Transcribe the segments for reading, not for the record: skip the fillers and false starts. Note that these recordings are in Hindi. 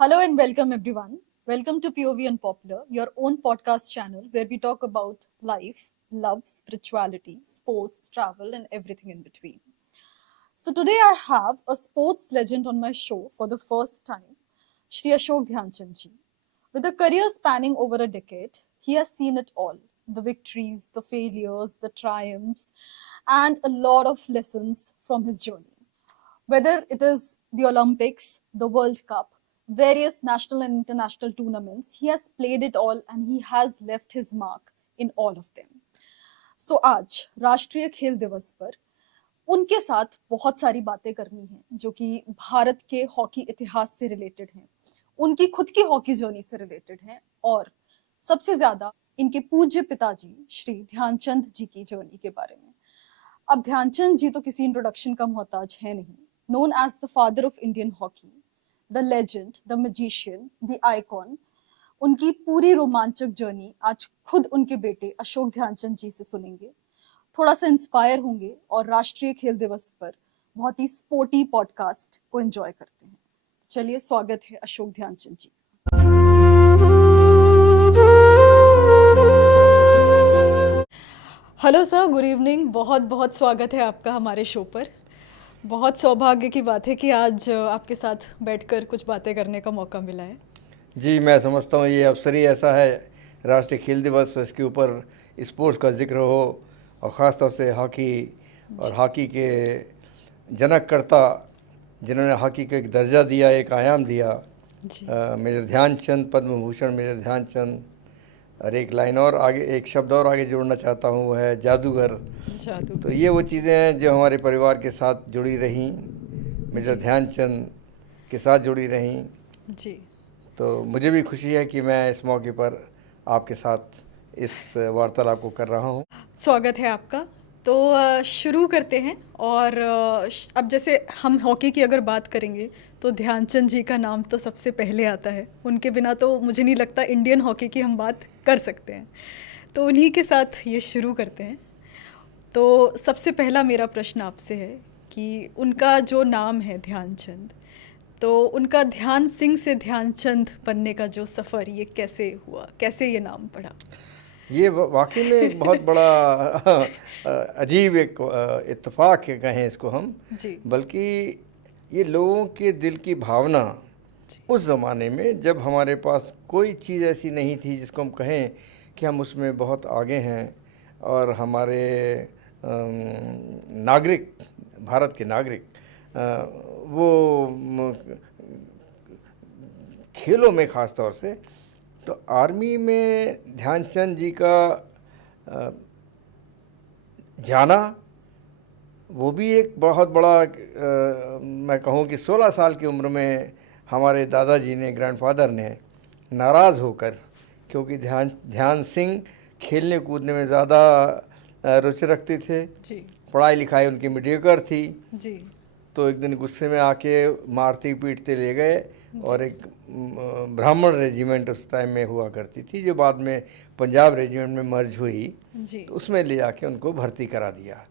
Hello and welcome everyone. Welcome to POV Unpopular, your own podcast channel where we talk about life, love, spirituality, sports, travel, and everything in between. So today I have a sports legend on my show for the first time, Shri Ashok Dhyanchandji. Ji. With a career spanning over a decade, he has seen it all: the victories, the failures, the triumphs, and a lot of lessons from his journey. Whether it is the Olympics, the World Cup, various national and international tournaments, he has played it all and he has left his mark in all of them. So आज राष्ट्रीय खेल दिवस पर उनके साथ बहुत सारी बातें करनी है जो कि भारत के हॉकी इतिहास से रिलेटेड हैं, उनकी खुद की हॉकी जर्नी से रिलेटेड हैं और सबसे ज्यादा इनके पूज्य पिताजी श्री ध्यानचंद जी की जर्नी के बारे में। अब ध्यानचंद जी तो किसी इंट्रोडक्शन का मोहताज है नहीं। Known as the father of Indian hockey, the legend, the magician, the icon, उनकी पूरी रोमांचक जर्नी आज खुद उनके बेटे अशोक ध्यानचंद जी से सुनेंगे, थोड़ा सा इंस्पायर होंगे और राष्ट्रीय खेल दिवस पर बहुत ही स्पोर्टी पॉडकास्ट को एंजॉय करते हैं। चलिए, स्वागत है Ashok Dhyanchand ji. Hello sir, good evening. बहुत बहुत स्वागत है आपका हमारे शो पर। बहुत सौभाग्य की बात है कि आज आपके साथ बैठकर कुछ बातें करने का मौका मिला है। जी, मैं समझता हूँ ये अवसर ही ऐसा है, राष्ट्रीय खेल दिवस, इसके ऊपर स्पोर्ट्स का जिक्र हो और ख़ास तौर से हॉकी और हॉकी के जनककर्ता जिन्होंने हॉकी को एक दर्जा दिया, एक आयाम दिया, मेजर ध्यानचंद, पद्म भूषण मेजर ध्यानचंद। और एक लाइन और आगे, एक शब्द और आगे जोड़ना चाहता हूँ, वो है जादूगर। तो ये वो चीज़ें हैं जो हमारे परिवार के साथ जुड़ी रहीं, मेजर ध्यानचंद के साथ जुड़ी रहीं जी। तो मुझे भी खुशी है कि मैं इस मौके पर आपके साथ इस वार्तालाप को कर रहा हूँ। स्वागत है आपका। तो शुरू करते हैं। और अब जैसे हम हॉकी की अगर बात करेंगे तो ध्यानचंद जी का नाम तो सबसे पहले आता है। उनके बिना तो मुझे नहीं लगता इंडियन हॉकी की हम बात कर सकते हैं। तो उन्हीं के साथ ये शुरू करते हैं। तो सबसे पहला मेरा प्रश्न आपसे है कि उनका जो नाम है ध्यानचंद, तो उनका ध्यान सिंह से ध्यानचंद बनने का जो सफ़र, ये कैसे हुआ, कैसे ये नाम पड़ा? ये वाकई में एक बहुत बड़ा अजीब एक इत्तेफाक है कहें इसको हम जी। बल्कि ये लोगों के दिल की भावना उस ज़माने में जब हमारे पास कोई चीज़ ऐसी नहीं थी जिसको हम कहें कि हम उसमें बहुत आगे हैं और हमारे नागरिक, भारत के नागरिक वो खेलों में ख़ास तौर से, तो आर्मी में ध्यानचंद जी का जाना वो भी एक बहुत बड़ा मैं कहूँ कि 16 साल की उम्र में हमारे दादाजी ने, ग्रैंडफादर ने नाराज़ होकर, क्योंकि ध्यान सिंह खेलने कूदने में ज़्यादा रुचि रखते थे जी। पढ़ाई लिखाई उनकी मीडियोकर थी जी। तो एक दिन गुस्से में आके मारते पीटते ले गए और एक ब्राह्मण रेजिमेंट उस टाइम में हुआ करती थी जो बाद में पंजाब रेजिमेंट में मर्ज हुई जी। तो उसमें ले जाके उनको भर्ती करा दिया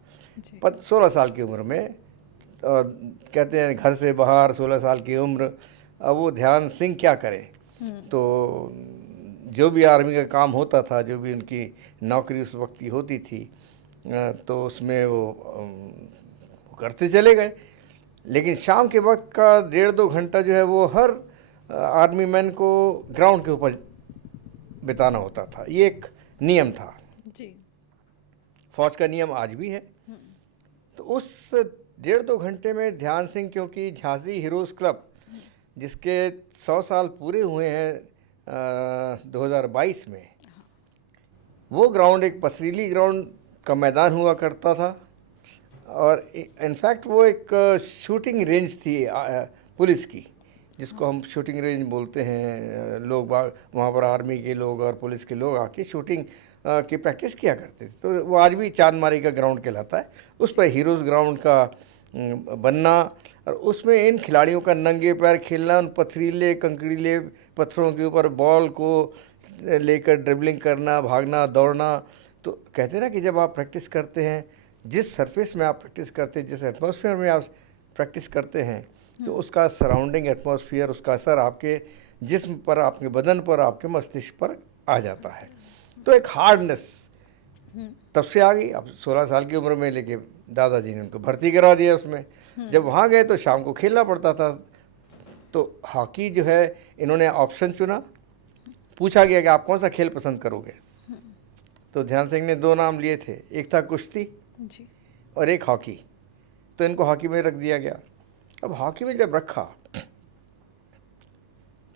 16 साल की उम्र में। और कहते हैं घर से बाहर 16 साल की उम्र, अब वो ध्यान सिंह क्या करे। तो जो भी आर्मी का काम होता था, जो भी उनकी नौकरी उस वक्त की होती थी, तो उसमें वो करते चले गए। लेकिन शाम के वक्त का 1.5-2 घंटा जो है वो हर आर्मी मैन को ग्राउंड के ऊपर बिताना होता था। ये एक नियम था जी। फौज का नियम आज भी है। तो उस 1.5-2 घंटे में ध्यान सिंह, क्योंकि झांसी हीरोज़ क्लब जिसके 100 साल पूरे हुए हैं 2022 में, वो ग्राउंड एक पथरीली ग्राउंड का मैदान हुआ करता था और इनफैक्ट वो एक शूटिंग रेंज थी पुलिस की, जिसको हम शूटिंग रेंज बोलते हैं। लोग वहाँ पर आर्मी के लोग और पुलिस के लोग आके शूटिंग की प्रैक्टिस किया करते थे। तो वो आज भी चांदमारी का ग्राउंड कहलाता है। उस पर हीरोज़ ग्राउंड का बनना और उसमें इन खिलाड़ियों का नंगे पैर खेलना, उन पथरीले कंकड़ीले पत्थरों के ऊपर बॉल को लेकर ड्रिबलिंग करना, भागना, दौड़ना। तो कहते हैं ना कि जब आप प्रैक्टिस करते हैं, जिस सरफेस में आप प्रैक्टिस करते हैं, जिस एटमॉस्फेयर में आप प्रैक्टिस करते हैं, तो उसका सराउंडिंग एटमॉस्फेयर, उसका असर आपके जिस्म पर, आपके बदन पर, आपके मस्तिष्क पर आ जाता है। तो एक हार्डनेस तब से आ गई। अब 16 साल की उम्र में लेके दादाजी ने उनको भर्ती करा दिया उसमें। जब वहाँ गए तो शाम को खेलना पड़ता था। तो हॉकी जो है, इन्होंने ऑप्शन चुना। पूछा गया कि आप कौन सा खेल पसंद करोगे, तो ध्यान सिंह ने 2 नाम लिए थे, एक था कुश्ती जी। और एक हॉकी। तो इनको हॉकी में रख दिया गया। अब हॉकी में जब रखा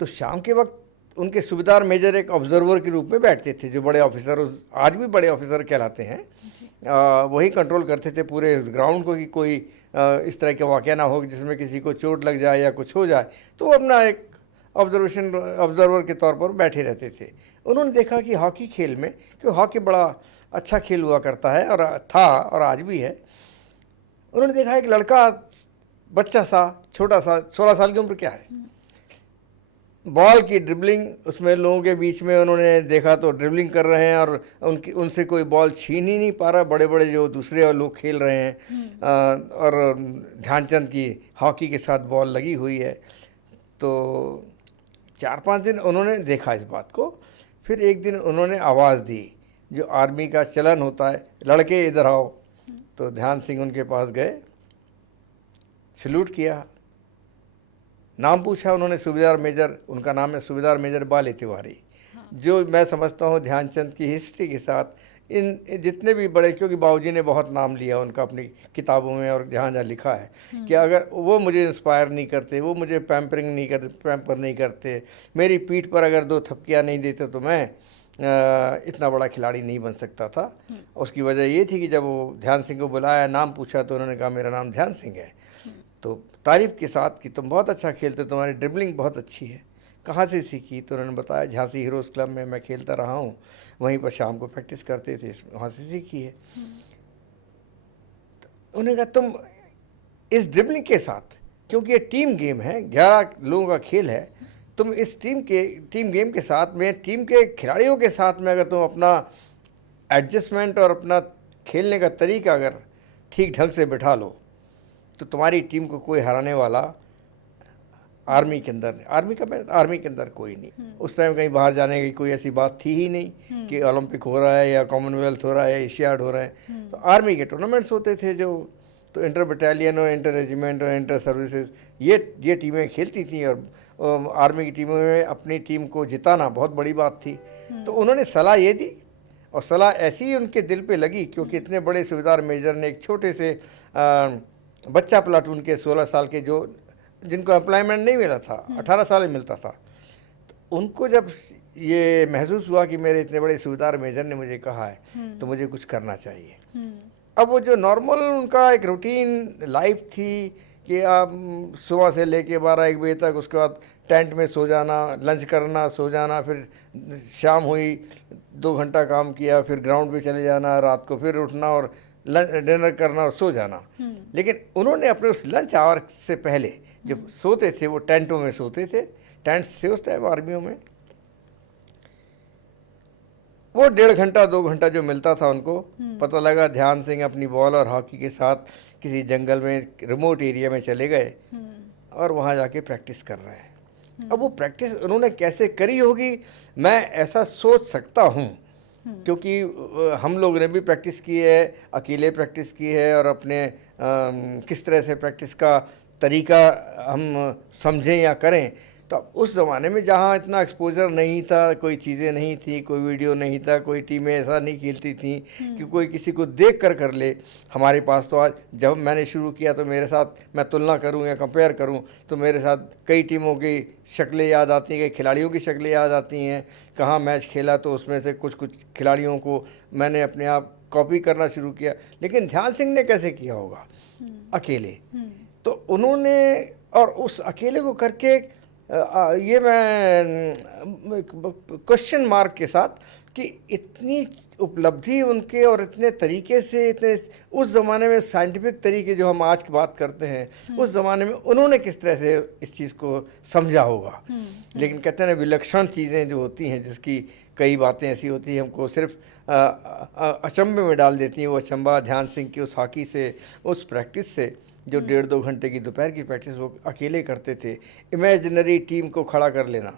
तो शाम के वक्त उनके सूबेदार मेजर एक ऑब्जर्वर के रूप में बैठते थे, जो बड़े ऑफिसर आज भी बड़े ऑफिसर कहलाते हैं। वही कंट्रोल करते थे पूरे ग्राउंड को कि कोई इस तरह का वाक़या ना हो जिसमें किसी को चोट लग जाए या कुछ हो जाए। तो वो अपना एक ऑब्जर्वर के तौर पर बैठे रहते थे। उन्होंने देखा कि हॉकी खेल में, कि हॉकी बड़ा अच्छा खेल हुआ करता है और था और आज भी है। उन्होंने देखा एक लड़का, बच्चा सा, छोटा सा, 16 साल की उम्र क्या है, बॉल की ड्रिबलिंग, उसमें लोगों के बीच में उन्होंने देखा तो ड्रिबलिंग कर रहे हैं और उनसे कोई बॉल छीन ही नहीं पा रहा, बड़े बड़े जो दूसरे लोग खेल रहे हैं। और ध्यानचंद की हॉकी के साथ बॉल लगी हुई है। तो 4-5 दिन उन्होंने देखा इस बात को। फिर एक दिन उन्होंने आवाज़ दी, जो आर्मी का चलन होता है, लड़के इधर आओ। तो ध्यान सिंह उनके पास गए, सल्यूट किया, नाम पूछा उन्होंने, सूबेदार मेजर, उनका नाम है सूबेदार मेजर बाले तिवारी। जो मैं समझता हूँ ध्यानचंद की हिस्ट्री के साथ इन जितने भी बड़े, क्योंकि बाबूजी ने बहुत नाम लिया उनका अपनी किताबों में और जहाँ जहाँ लिखा है कि अगर वो मुझे इंस्पायर नहीं करते, वो मुझे पैम्पर नहीं करते, मेरी पीठ पर अगर 2 थपकियाँ नहीं देते तो मैं इतना बड़ा खिलाड़ी नहीं बन सकता था। उसकी वजह ये थी कि जब वो ध्यान सिंह को बुलाया, नाम पूछा, तो उन्होंने कहा मेरा नाम ध्यान सिंह है। तो तारीफ़ के साथ कि तुम बहुत अच्छा खेलते, तुम्हारी ड्रिबलिंग बहुत अच्छी है, कहाँ से सीखी? तो उन्होंने बताया झांसी हीरोज़ क्लब में मैं खेलता रहा हूँ, वहीं पर शाम को प्रैक्टिस करते थे, वहाँ से सीखी है। तो उन्होंने कहा तुम इस ड्रिबलिंग के साथ, क्योंकि ये टीम गेम है, 11 लोगों का खेल है, तुम इस टीम गेम के साथ में, टीम के खिलाड़ियों के साथ में अगर तुम अपना एडजस्टमेंट और अपना खेलने का तरीका अगर ठीक ढंग से बिठा लो तो तुम्हारी टीम को कोई हराने वाला आर्मी के अंदर कोई नहीं। उस टाइम कहीं बाहर जाने की कोई ऐसी बात थी ही नहीं कि ओलंपिक हो रहा है या कॉमनवेल्थ हो रहा है या एशियाड हो रहा है। तो आर्मी के टूर्नामेंट्स होते थे जो, तो इंटर बटालियन और इंटर रेजिमेंट और इंटर सर्विसेज ये टीमें खेलती थी और आर्मी की टीमों में अपनी टीम को जिताना बहुत बड़ी बात थी। तो उन्होंने सलाह ये दी और सलाह ऐसी ही उनके दिल पे लगी, क्योंकि इतने बड़े सूबेदार मेजर ने एक छोटे से बच्चा प्लाटून के 16 साल के जो जिनको एम्प्लॉयमेंट नहीं मिला था, 18 साल में मिलता था, तो उनको जब ये महसूस हुआ कि मेरे इतने बड़े सूबेदार मेजर ने मुझे कहा है तो मुझे कुछ करना चाहिए। अब वो जो नॉर्मल उनका एक रूटीन लाइफ थी कि आप सुबह से लेके 12-1 बजे तक, उसके बाद टेंट में सो जाना, लंच करना, सो जाना, फिर शाम हुई 2 घंटा काम किया, फिर ग्राउंड पे चले जाना, रात को फिर उठना और डिनर करना और सो जाना। लेकिन उन्होंने अपने उस लंच आवर से पहले जो सोते थे वो टेंटों में सोते थे, टेंट्स थे उस टाइम आर्मियों में। वो 1.5 घंटा 2 घंटा जो मिलता था उनको, पता लगा ध्यान सिंह अपनी बॉल और हॉकी के साथ किसी जंगल में, रिमोट एरिया में चले गए और वहाँ जाके प्रैक्टिस कर रहे हैं। अब वो प्रैक्टिस उन्होंने कैसे करी होगी मैं ऐसा सोच सकता हूँ, क्योंकि हम लोग ने भी प्रैक्टिस की है, अकेले प्रैक्टिस की है, और अपने किस तरह से प्रैक्टिस का तरीका हम समझें या करें। तो उस ज़माने में जहाँ इतना एक्सपोजर नहीं था, कोई चीज़ें नहीं थी, कोई वीडियो नहीं था, कोई टीमें ऐसा नहीं खेलती थी कि कोई किसी को देख कर ले। हमारे पास तो आज, जब मैंने शुरू किया तो मेरे साथ मैं तुलना करूं या कंपेयर करूं तो मेरे साथ कई टीमों की शक्लें याद आती हैं, कई खिलाड़ियों की शक्लें याद आती हैं। कहाँ मैच खेला तो उसमें से कुछ खिलाड़ियों को मैंने अपने आप कॉपी करना शुरू किया। लेकिन ध्यान सिंह ने कैसे किया होगा? अकेले। तो उन्होंने, और उस अकेले को करके ये मैं क्वेश्चन मार्क के साथ कि इतनी उपलब्धि उनके और इतने तरीके से, इतने उस ज़माने में साइंटिफिक तरीके जो हम आज की बात करते हैं, उस ज़माने में उन्होंने किस तरह से इस चीज़ को समझा होगा। लेकिन कहते हैं ना, विलक्षण चीज़ें जो होती हैं, जिसकी कई बातें ऐसी होती हैं हमको सिर्फ अचंभे में डाल देती हैं, वो अचंभा ध्यान सिंह की उस हॉकी से, उस प्रैक्टिस से जो 1.5-2 घंटे की दोपहर की प्रैक्टिस वो अकेले करते थे। इमेजिनरी टीम को खड़ा कर लेना।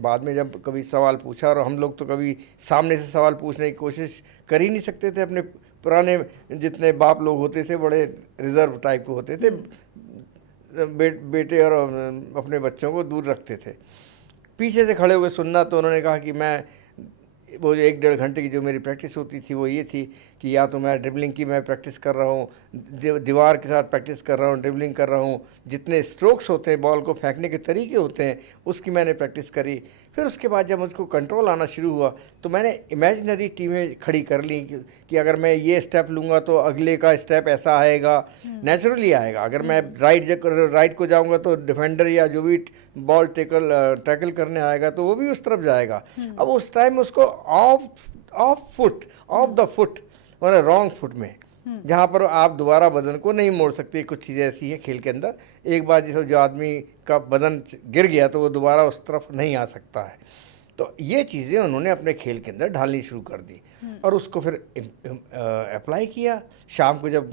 बाद में जब कभी सवाल पूछा, और हम लोग तो कभी सामने से सवाल पूछने की कोशिश कर ही नहीं सकते थे, अपने पुराने जितने बाप लोग होते थे बड़े रिजर्व टाइप के होते थे, बेटे और अपने बच्चों को दूर रखते थे, पीछे से खड़े हुए सुनना। तो उन्होंने कहा कि मैं वो 1-1.5 घंटे की जो मेरी प्रैक्टिस होती थी वो ये थी कि या तो मैं ड्रिबलिंग की मैं प्रैक्टिस कर रहा हूँ, दीवार के साथ प्रैक्टिस कर रहा हूँ, ड्रिबलिंग कर रहा हूँ, जितने स्ट्रोक्स होते हैं, बॉल को फेंकने के तरीके होते हैं, उसकी मैंने प्रैक्टिस करी। फिर उसके बाद जब मुझको कंट्रोल आना शुरू हुआ तो मैंने इमेजिनरी टीमें खड़ी कर ली कि अगर मैं ये स्टेप लूँगा तो अगले का स्टेप ऐसा आएगा, नेचुरली आएगा। अगर मैं राइट को जाऊँगा तो डिफेंडर या जो भी बॉल टैकल करने आएगा तो वो भी उस तरफ जाएगा। अब उस टाइम उसको ऑफ द फुट और रॉन्ग फुट में, जहाँ पर आप दोबारा बदन को नहीं मोड़ सकते। कुछ चीज़ें ऐसी हैं खेल के अंदर, एक बार जो आदमी का बदन गिर गया तो वो दोबारा उस तरफ नहीं आ सकता है। तो ये चीज़ें उन्होंने अपने खेल के अंदर ढालनी शुरू कर दी और उसको फिर अप्लाई किया। शाम को जब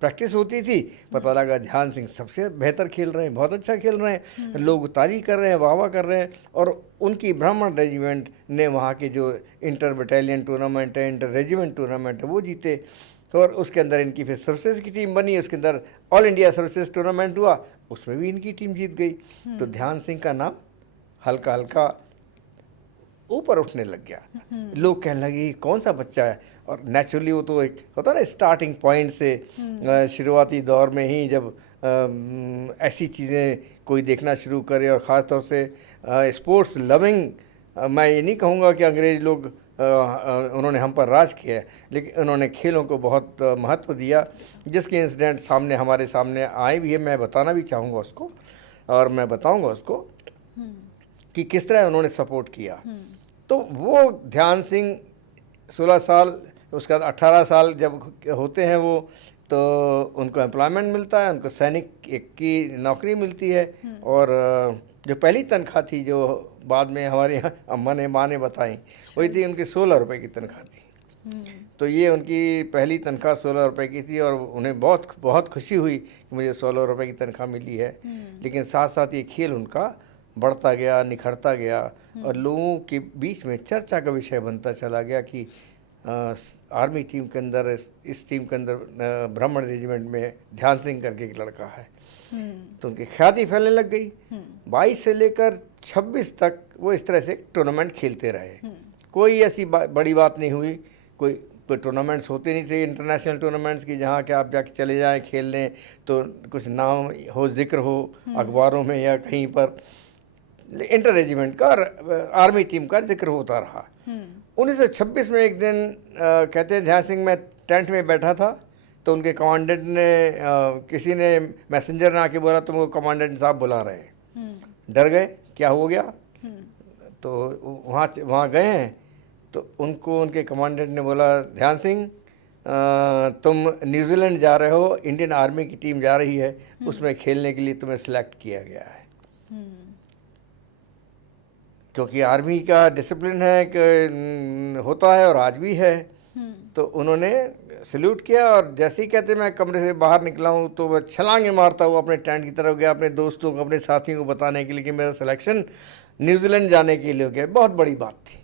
प्रैक्टिस होती थी पता लगा ध्यान सिंह सबसे बेहतर खेल रहे हैं, बहुत अच्छा खेल रहे हैं, लोग तारीफ कर रहे हैं, वाह वाह कर रहे हैं। और उनकी ब्राह्मण रेजिमेंट ने वहाँ के जो इंटर बटालियन टूर्नामेंट है, इंटर रेजिमेंट टूर्नामेंट है, वो जीते। और उसके अंदर इनकी फिर सर्विसेज की टीम बनी, उसके अंदर ऑल इंडिया सर्विसेज टूर्नामेंट हुआ, उसमें भी इनकी टीम जीत गई। तो ध्यान सिंह का नाम हल्का हल्का ऊपर उठने लग गया। लोग कहने लगे कौन सा बच्चा है। और नेचुरली वो तो एक होता है ना स्टार्टिंग पॉइंट से, शुरुआती दौर में ही जब ऐसी चीज़ें कोई देखना शुरू करे, और ख़ास तौर से स्पोर्ट्स लविंग, मैं ये नहीं कहूँगा कि अंग्रेज़ लोग उन्होंने हम पर राज किया है, लेकिन उन्होंने खेलों को बहुत महत्व दिया, जिसके इंसिडेंट हमारे सामने आए भी है। मैं बताना भी चाहूँगा उसको, और मैं बताऊँगा उसको कि किस तरह उन्होंने सपोर्ट किया। तो वो ध्यान सिंह 16 साल, उसके बाद 18 साल जब होते हैं वो, तो उनको एम्प्लॉयमेंट मिलता है, उनको सैनिक की नौकरी मिलती है। और जो पहली तनख्वाह थी जो बाद में हमारे यहाँ अम्मा ने माँ ने बताई, वही थी उनकी 16 रुपये की तनख्वाह थी। तो ये उनकी पहली तनख्वाह 16 रुपये की थी, और उन्हें बहुत बहुत खुशी हुई कि मुझे 16 रुपये की तनख्वाह मिली है। लेकिन साथ साथ ये खेल उनका बढ़ता गया, निखरता गया, और लोगों के बीच में चर्चा का विषय बनता चला गया कि आर्मी टीम के अंदर, इस टीम के अंदर ब्राह्मण रेजिमेंट में ध्यान सिंह करके एक लड़का है। तो उनकी ख्याति फैलने लग गई। 22 से लेकर 26 तक वो इस तरह से टूर्नामेंट खेलते रहे। कोई ऐसी बड़ी बात नहीं हुई, कोई टूर्नामेंट्स होते नहीं थे इंटरनेशनल टूर्नामेंट्स की जहाँ के आप जाके चले जाएं खेलने, तो कुछ नाम हो, जिक्र हो अखबारों में या कहीं पर, इंटर रेजिमेंट का आर्मी टीम का जिक्र होता रहा। 1926 में एक दिन कहते हैं ध्यान सिंह, मैं टेंट में बैठा था, तो उनके कमांडेंट ने किसी ने मैसेंजर ने आके बोला तुमको कमांडेंट साहब बुला रहे हैं। डर गए, क्या हो गया। तो वहाँ गए हैं, तो उनको उनके कमांडेंट ने बोला ध्यान सिंह तुम न्यूजीलैंड जा रहे हो, इंडियन आर्मी की टीम जा रही है, उसमें खेलने के लिए तुम्हें सिलेक्ट किया गया है। क्योंकि आर्मी का डिसिप्लिन है कि होता है, और आज भी है। तो उन्होंने सल्यूट किया, और जैसे ही कहते मैं कमरे से बाहर निकला हूँ तो वह छलांगे मारता हुआ अपने टेंट की तरफ गया, अपने दोस्तों को, अपने साथियों को बताने के लिए कि मेरा सिलेक्शन न्यूजीलैंड जाने के लिए हो गया। बहुत बड़ी बात थी।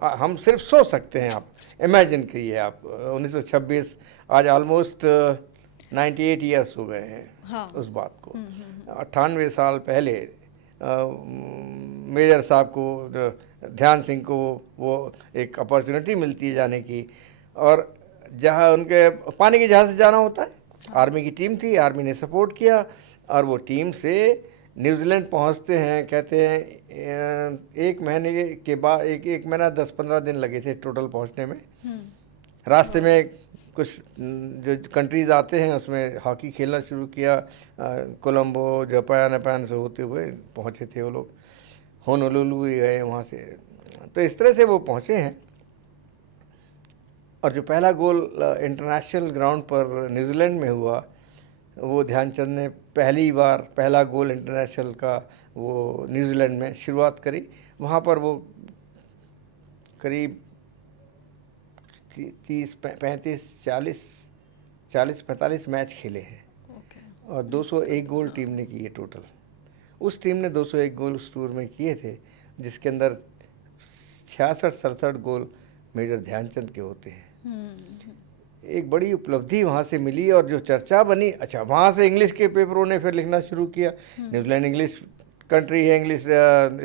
हम सिर्फ सोच सकते हैं, आप इमेजिन करिए आप 1926, आज ऑलमोस्ट 98 ईयर्स हो गए हैं उस बात को। 98 साल पहले मेजर साहब को, ध्यान सिंह को वो एक अपॉर्चुनिटी मिलती है जाने की, और जहाँ उनके पानी के जहाज़ से जाना होता है। आर्मी की टीम थी, आर्मी ने सपोर्ट किया, और वो टीम से न्यूजीलैंड पहुंचते हैं। कहते हैं 1 महीने के बाद, एक महीना 10-15 दिन लगे थे टोटल पहुंचने में। रास्ते में कुछ जो कंट्रीज़ आते हैं उसमें हॉकी खेलना शुरू किया। कोलंबो, जापान से होते हुए पहुंचे थे वो लोग, होनोलुलु गए वहाँ से। तो इस तरह से वो पहुँचे हैं। और जो पहला गोल इंटरनेशनल ग्राउंड पर न्यूजीलैंड में हुआ, वो ध्यानचंद ने पहली बार पहला गोल इंटरनेशनल का वो न्यूजीलैंड में शुरुआत करी। वहाँ पर वो करीब 30, 35, 40-45 मैच खेले हैं ओके। और 201 गोल टीम ने किए टोटल। उस टीम ने 201 गोल उस टूर में किए थे, जिसके अंदर 66-67 गोल मेजर ध्यानचंद के होते हैं। एक बड़ी उपलब्धि वहाँ से मिली और जो चर्चा बनी, अच्छा वहाँ से इंग्लिश के पेपरों ने फिर लिखना शुरू किया। न्यूजीलैंड इंग्लिश कंट्री है, इंग्लिश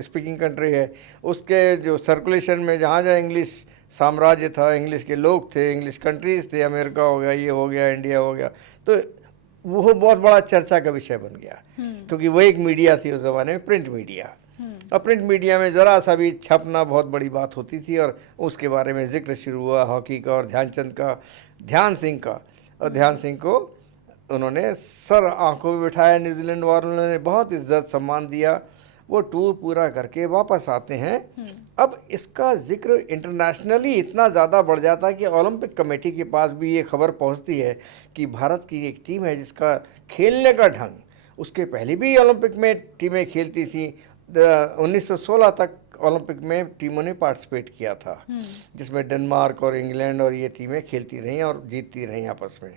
स्पीकिंग कंट्री है, उसके जो सर्कुलेशन में जहाँ जहाँ इंग्लिश साम्राज्य था, इंग्लिश के लोग थे, इंग्लिश कंट्रीज थे, अमेरिका हो गया, ये हो गया, इंडिया हो गया, तो वो बहुत बड़ा चर्चा का विषय बन गया, क्योंकि वो एक मीडिया थी उस ज़माने में, प्रिंट मीडिया। और प्रिंट मीडिया में ज़रा सा भी छपना बहुत बड़ी बात होती थी, और उसके बारे में जिक्र शुरू हुआ हॉकी का और ध्यानचंद का, ध्यान सिंह का। और ध्यान सिंह को उन्होंने सर आंखों में बिठाया, न्यूजीलैंड वालों ने बहुत इज्जत सम्मान दिया। वो टूर पूरा करके वापस आते हैं। अब इसका जिक्र इंटरनेशनली इतना ज़्यादा बढ़ जाता है कि ओलंपिक कमेटी के पास भी ये खबर पहुंचती है कि भारत की एक टीम है जिसका खेलने का ढंग, उसके पहले भी ओलंपिक में टीमें खेलती थी। 1916 तक ओलंपिक में टीमों ने पार्टिसिपेट किया था, जिसमें डेनमार्क और इंग्लैंड और ये टीमें खेलती रहीं और जीतती रहीं आपस में।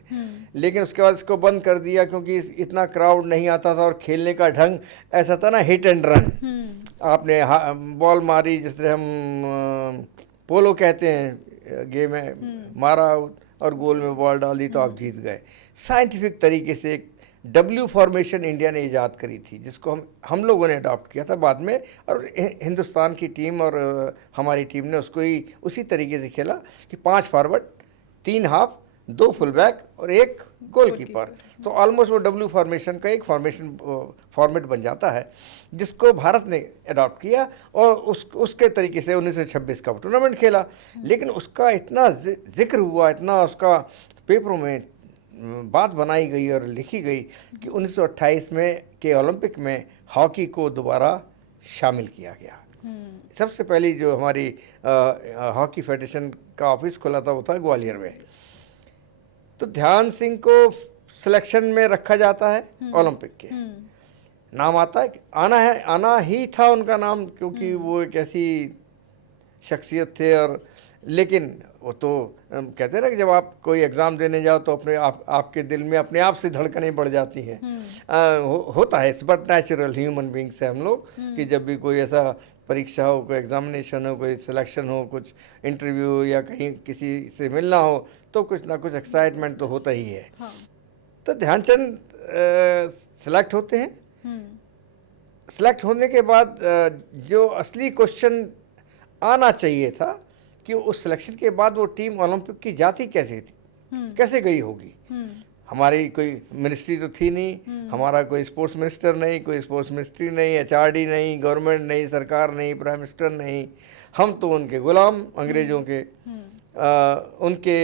लेकिन उसके बाद इसको बंद कर दिया, क्योंकि इतना क्राउड नहीं आता था और खेलने का ढंग ऐसा था ना, हिट एंड रन। आपने बॉल मारी, जिस तरह हम पोलो कहते हैं, गेम है, मारा और गोल में बॉल डाल दी तो आप जीत गए। साइंटिफिक तरीके से एक डब्ल्यू फॉर्मेशन इंडिया ने ईजाद करी थी, जिसको हम लोगों ने अडॉप्ट किया था बाद में, और हिंदुस्तान की टीम और हमारी टीम ने उसको ही उसी तरीके से खेला कि 5 फॉरवर्ड, 3 हाफ, 2 फुल बैक और 1 गोलकीपर। तो ऑलमोस्ट वो डब्ल्यू फॉर्मेशन का एक फॉर्मेट बन जाता है, जिसको भारत ने अडॉप्ट किया और उसके तरीके से 1926 का टूर्नामेंट खेला। लेकिन उसका इतना जिक्र हुआ, इतना उसका पेपरों में बात बनाई गई और लिखी गई कि 1928 में के ओलंपिक में हॉकी को दोबारा शामिल किया गया। सबसे पहली जो हमारी हॉकी फेडरेशन का ऑफिस खुला था वो था ग्वालियर में। तो ध्यान सिंह को सिलेक्शन में रखा जाता है ओलंपिक के, नाम आता है, आना ही था उनका नाम, क्योंकि वो एक ऐसी शख्सियत थे। और लेकिन वो तो कहते हैं ना कि जब आप कोई एग्ज़ाम देने जाओ तो आपके दिल में अपने आप से धड़कनें बढ़ जाती हैं। होता है, बट नेचुरल ह्यूमन बींग्स है हम लोग, कि जब भी कोई ऐसा परीक्षा हो, कोई एग्जामिनेशन हो, कोई सिलेक्शन हो, कुछ इंटरव्यू या कहीं किसी से मिलना हो, तो कुछ ना कुछ एक्साइटमेंट तो होता ही है। तो ध्यानचंद सेलेक्ट होते हैं। सेलेक्ट होने के बाद जो असली क्वेश्चन आना चाहिए था कि उस सिलेक्शन के बाद वो टीम ओलंपिक की जाती कैसे थी, कैसे गई होगी। हमारी कोई मिनिस्ट्री तो थी नहीं, हमारा कोई स्पोर्ट्स मिनिस्टर नहीं, कोई स्पोर्ट्स मिनिस्ट्री नहीं, एचआरडी नहीं, गवर्नमेंट नहीं, सरकार नहीं, प्राइम मिनिस्टर नहीं। हम तो उनके गुलाम, अंग्रेज़ों के। उनके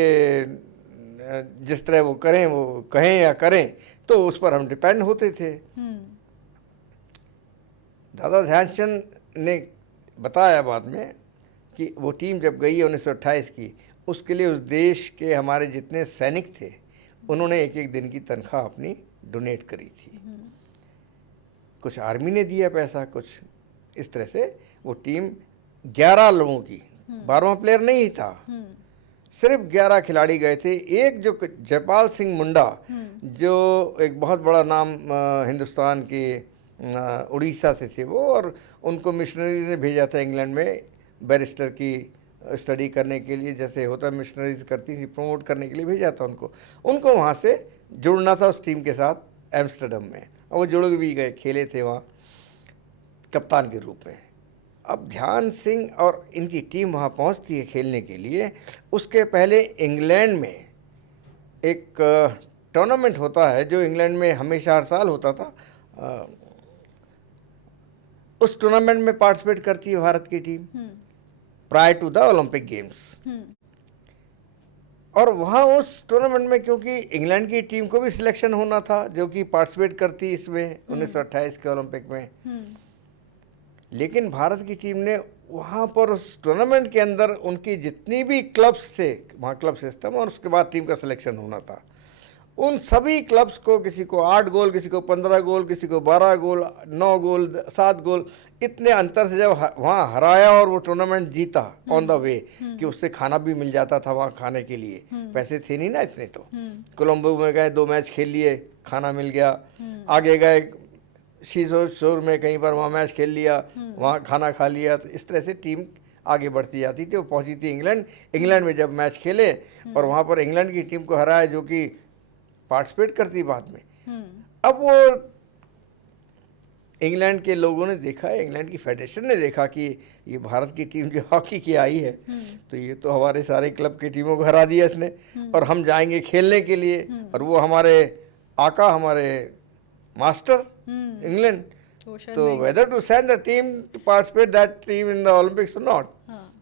जिस तरह वो करें, वो कहें या करें, तो उस पर हम डिपेंड होते थे। दादा ध्यानचंद ने बताया बाद में कि वो टीम जब गई 1928 की, उसके लिए उस देश के हमारे जितने सैनिक थे, उन्होंने एक एक दिन की तनख्वाह अपनी डोनेट करी थी। कुछ आर्मी ने दिया पैसा, कुछ इस तरह से वो टीम 11 लोगों की, 12वां प्लेयर नहीं था, सिर्फ 11 खिलाड़ी गए थे। एक जो जयपाल सिंह मुंडा, जो एक बहुत बड़ा नाम हिंदुस्तान के उड़ीसा से थे वो, और उनको मिशनरीज ने भेजा था इंग्लैंड में बैरिस्टर की स्टडी करने के लिए, जैसे होता मिशनरीज करती थी, प्रमोट करने के लिए भेजा था उनको वहाँ से जुड़ना था उस टीम के साथ एम्स्टर्डम में, और वो जुड़ भी गए, खेले थे वहाँ कप्तान के रूप में। अब ध्यान सिंह और इनकी टीम वहाँ पहुँचती है खेलने के लिए। उसके पहले इंग्लैंड में एक टूर्नामेंट होता है जो इंग्लैंड में हमेशा हर साल होता था। उस टूर्नामेंट में पार्टिसिपेट करती है भारत की team prior to the Olympic games. और वहाँ उस टूर्नामेंट में, क्योंकि इंग्लैंड की टीम को भी सिलेक्शन होना था जो कि पार्टिसिपेट करती इसमें 1928 के ओलंपिक में, लेकिन भारत की टीम ने वहाँ पर उस टूर्नामेंट के अंदर उनकी जितनी भी क्लब्स थे, वहाँ क्लब सिस्टम, और उसके बाद टीम का सिलेक्शन होना था, उन सभी क्लब्स को, किसी को 8 गोल, किसी को 15 गोल, किसी को 12 गोल, 9 गोल, 7 गोल, इतने अंतर से जब वहाँ हराया और वो टूर्नामेंट जीता ऑन द वे, कि उससे खाना भी मिल जाता था वहाँ खाने के लिए, पैसे थे नहीं ना इतने, तो कोलंबो में गए 2 मैच खेल लिए, खाना मिल गया, आगे गए शोर में कहीं पर वहाँ मैच खेल लिया, वहाँ खाना खा लिया, तो इस तरह से टीम आगे बढ़ती जाती थी। वो पहुंची थी इंग्लैंड में जब मैच खेले और वहाँ पर इंग्लैंड की टीम को हराया, जो कि पार्टिसिपेट करती बाद में। अब वो इंग्लैंड के लोगों ने देखा, इंग्लैंड की फेडरेशन ने देखा कि ये भारत की टीम जो हॉकी की आई है, तो ये तो हमारे सारे क्लब की टीमों को हरा दिया इसने, और हम जाएंगे खेलने के लिए, और वो हमारे आका, हमारे मास्टर इंग्लैंड, तो whether to send the team to participate that team in the Olympics और नॉट,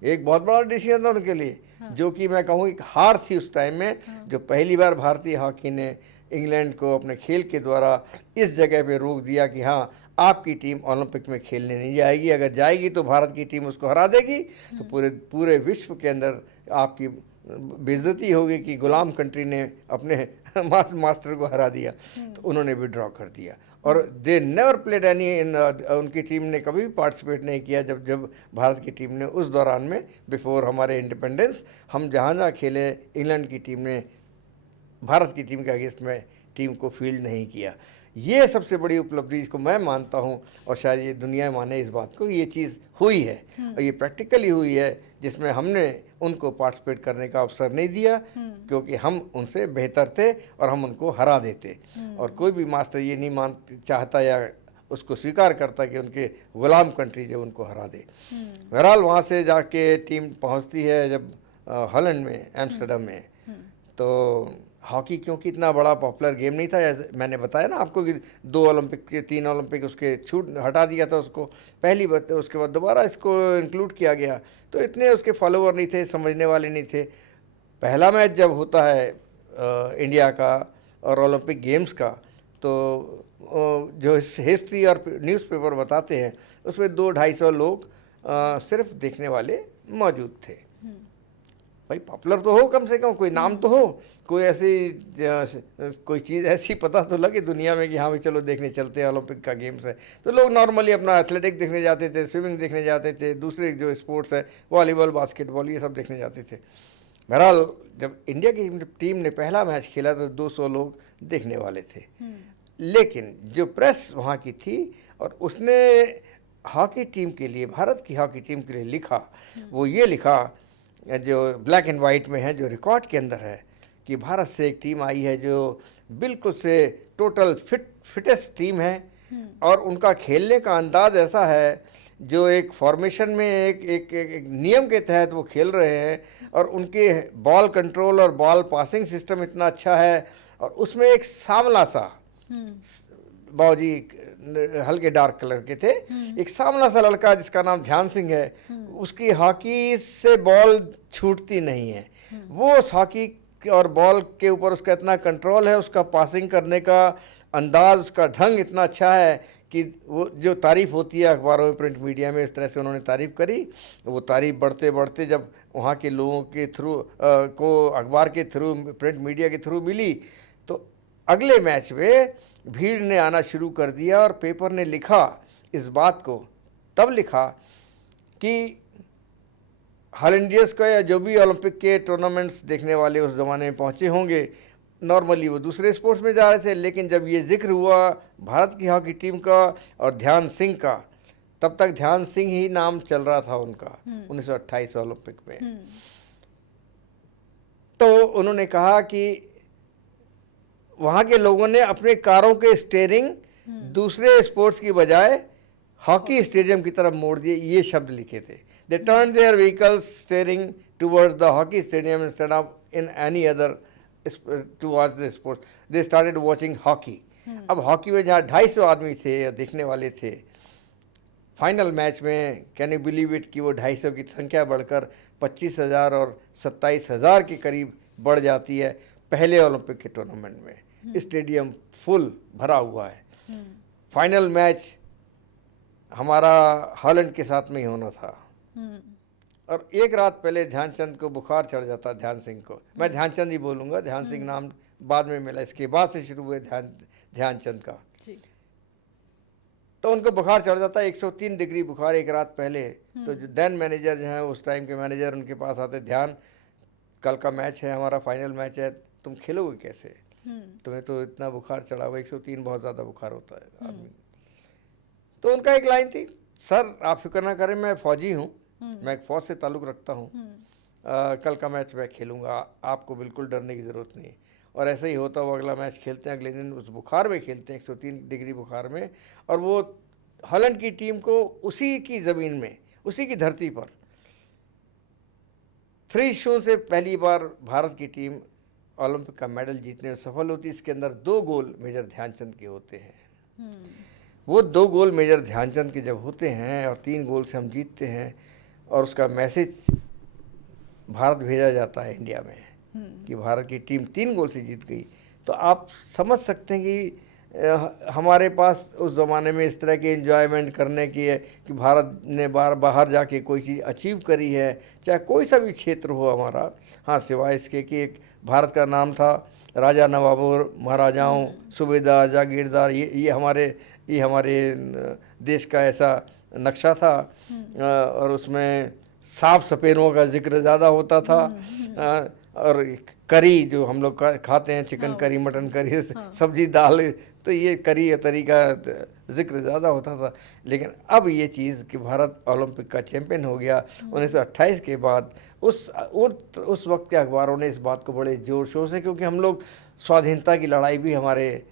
एक बहुत बड़ा डिसीजन था उनके लिए, जो कि मैं कहूँ एक हार थी उस टाइम में, जो पहली बार भारतीय हॉकी ने इंग्लैंड को अपने खेल के द्वारा इस जगह पे रोक दिया कि हाँ, आपकी टीम ओलंपिक में खेलने नहीं जाएगी, अगर जाएगी तो भारत की टीम उसको हरा देगी, तो पूरे विश्व के अंदर आपकी बेइज्जती होगी कि गुलाम कंट्री ने अपने मास्टर को हरा दिया। तो उन्होंने विड्रॉ कर दिया, और they never played any in, उनकी टीम ने कभी भी पार्टिसिपेट नहीं किया जब भारत की टीम ने उस दौरान में, बिफोर हमारे इंडिपेंडेंस, हम जहाँ खेले, इंग्लैंड की टीम ने भारत की टीम के अगेंस्ट में टीम को फील्ड नहीं किया। ये सबसे बड़ी उपलब्धि को मैं मानता हूँ, और शायद ये दुनिया माने इस बात को, ये चीज़ हुई है, और ये प्रैक्टिकली हुई है, जिसमें हमने उनको पार्टिसिपेट करने का अवसर नहीं दिया, क्योंकि हम उनसे बेहतर थे और हम उनको हरा देते। और कोई भी मास्टर ये नहीं चाहता या उसको स्वीकार करता कि उनके गुलाम कंट्री जो उनको हरा दे। बहरहाल वहाँ से जाके टीम पहुँचती है जब हॉलैंड में, एम्स्टर्डम में, तो हॉकी क्योंकि इतना बड़ा पॉपुलर गेम नहीं था, मैंने बताया ना आपको कि 2 ओलंपिक के 3 ओलंपिक उसके छूट हटा दिया था उसको पहली बार, उसके बाद दोबारा इसको इंक्लूड किया गया, तो इतने उसके फॉलोअर नहीं थे, समझने वाले नहीं थे। पहला मैच जब होता है इंडिया का और ओलंपिक गेम्स का, तो जो हिस्ट्री और न्यूज़पेपर बताते हैं, उसमें 200-250 लोग सिर्फ देखने वाले मौजूद थे। भाई पॉपुलर तो हो, कम से कम कोई नाम तो हो, कोई ऐसी कोई चीज़ ऐसी पता तो लगे दुनिया में कि हाँ भाई चलो देखने चलते हैं, ओलंपिक का गेम्स है। तो लोग नॉर्मली अपना एथलेटिक देखने जाते थे, स्विमिंग देखने जाते थे, दूसरे जो स्पोर्ट्स है, वॉलीबॉल, बास्केटबॉल, ये सब देखने जाते थे। बहरहाल जब इंडिया की टीम ने पहला मैच खेला तो 200 लोग देखने वाले थे, लेकिन जो प्रेस वहाँ की थी और उसने हॉकी टीम के लिए, भारत की हॉकी टीम के लिए लिखा, वो ये लिखा जो ब्लैक एंड वाइट में है, जो रिकॉर्ड के अंदर है, कि भारत से एक टीम आई है जो बिल्कुल से टोटल फिटेस्ट टीम है, और उनका खेलने का अंदाज ऐसा है जो एक फॉर्मेशन में एक नियम के तहत वो खेल रहे हैं, और उनके बॉल कंट्रोल और बॉल पासिंग सिस्टम इतना अच्छा है, और उसमें एक सांवला सा, बाबूजी हल्के डार्क कलर के थे, एक सांवला सा लड़का जिसका नाम ध्यान सिंह है, उसकी हॉकी से बॉल छूटती नहीं है, वो उस हॉकी और बॉल के ऊपर उसका इतना कंट्रोल है, उसका पासिंग करने का अंदाज, उसका ढंग इतना अच्छा है कि वो जो तारीफ़ होती है अखबारों में, प्रिंट मीडिया में, इस तरह से उन्होंने तारीफ़ करी। वो तारीफ़ बढ़ते बढ़ते जब वहाँ के लोगों के थ्रू को अखबार के थ्रू, प्रिंट मीडिया के थ्रू मिली, तो अगले मैच में भीड़ ने आना शुरू कर दिया, और पेपर ने लिखा इस बात को, तब लिखा कि हॉलैंडियंस का या जो भी ओलंपिक के टूर्नामेंट्स देखने वाले उस ज़माने में पहुँचे होंगे, नॉर्मली वो दूसरे स्पोर्ट्स में जा रहे थे, लेकिन जब ये जिक्र हुआ भारत की हॉकी टीम का और ध्यान सिंह का, तब तक ध्यान सिंह ही नाम चल रहा था उनका 1928 ओलंपिक में। तो उन्होंने कहा कि वहाँ के लोगों ने अपने कारों के स्टीयरिंग दूसरे स्पोर्ट्स की बजाय हॉकी स्टेडियम की तरफ मोड़ दिए, ये शब्द लिखे थे। They turn their vehicles steering towards the hockey stadium instead of in any other towards the sports, they started watching hockey. अब हॉकी में जहाँ 250 आदमी थे देखने वाले थे, फाइनल मैच में कैन यू बिलीव इट कि वो 250 की संख्या बढ़कर 25,000 और 27,000 के करीब बढ़ जाती है पहले ओलंपिक के टूर्नामेंट में। स्टेडियम फुल भरा हुआ है। फाइनल मैच हमारा हॉलैंड के साथ में ही होना था, और एक रात पहले ध्यानचंद को बुखार चढ़ जाता, ध्यान सिंह को, मैं ध्यानचंद ही बोलूँगा, ध्यान सिंह नाम बाद में मिला, इसके बाद से शुरू हुए ध्यानचंद का। जी। तो उनको बुखार चढ़ जाता है, 103 डिग्री बुखार एक रात पहले। तो जो देन मैनेजर जो हैं, उस टाइम के मैनेजर, उनके पास आते, ध्यान कल का मैच है, हमारा फाइनल मैच है, तुम खेलोगे कैसे, तुम्हें तो इतना बुखार चढ़ा हुआ, 103 बहुत ज़्यादा बुखार होता है आदमी। तो उनका एक लाइन थी, सर आप फिक्र ना करें, मैं फौजी हूँ, मैं एक फ़ौज से ताल्लुक़ रखता हूँ, कल का मैच मैं खेलूँगा, आपको बिल्कुल डरने की ज़रूरत नहीं। और ऐसे ही होता, वो अगला मैच खेलते हैं, अगले दिन उस बुखार में खेलते हैं, 103 डिग्री बुखार में, और वो हॉलैंड की टीम को उसी की ज़मीन में, उसी की धरती पर 3 शो से पहली बार भारत की टीम ओलंपिक का मेडल जीतने में सफल होती है। इसके अंदर 2 गोल मेजर ध्यानचंद के होते हैं। वो 2 गोल मेजर ध्यानचंद के जब होते हैं और 3 गोल से हम जीतते हैं, और उसका मैसेज भारत भेजा जाता है इंडिया में कि भारत की टीम 3 गोल से जीत गई, तो आप समझ सकते हैं कि हमारे पास उस ज़माने में इस तरह की एंजॉयमेंट करने की है कि भारत ने बाहर जाके कोई चीज़ अचीव करी है, चाहे कोई सा भी क्षेत्र हो हमारा। हाँ, सिवाय इसके कि एक भारत का नाम था, राजा नवाबों, महाराजाओं, सूबेदार, जागीरदार, ये हमारे देश का ऐसा नक्शा था। और उसमें सांप सपेरों का जिक्र ज़्यादा होता था। और करी जो हम लोग खाते हैं, चिकन करी, मटन करी, सब्जी दाल, तो ये करी या तरी का जिक्र ज़्यादा होता था। लेकिन अब ये चीज़ कि भारत ओलंपिक का चैंपियन हो गया 1928 के बाद, उस वक्त के अखबारों ने इस बात को बड़े ज़ोर शोर से, क्योंकि हम लोग स्वाधीनता की लड़ाई भी हमारे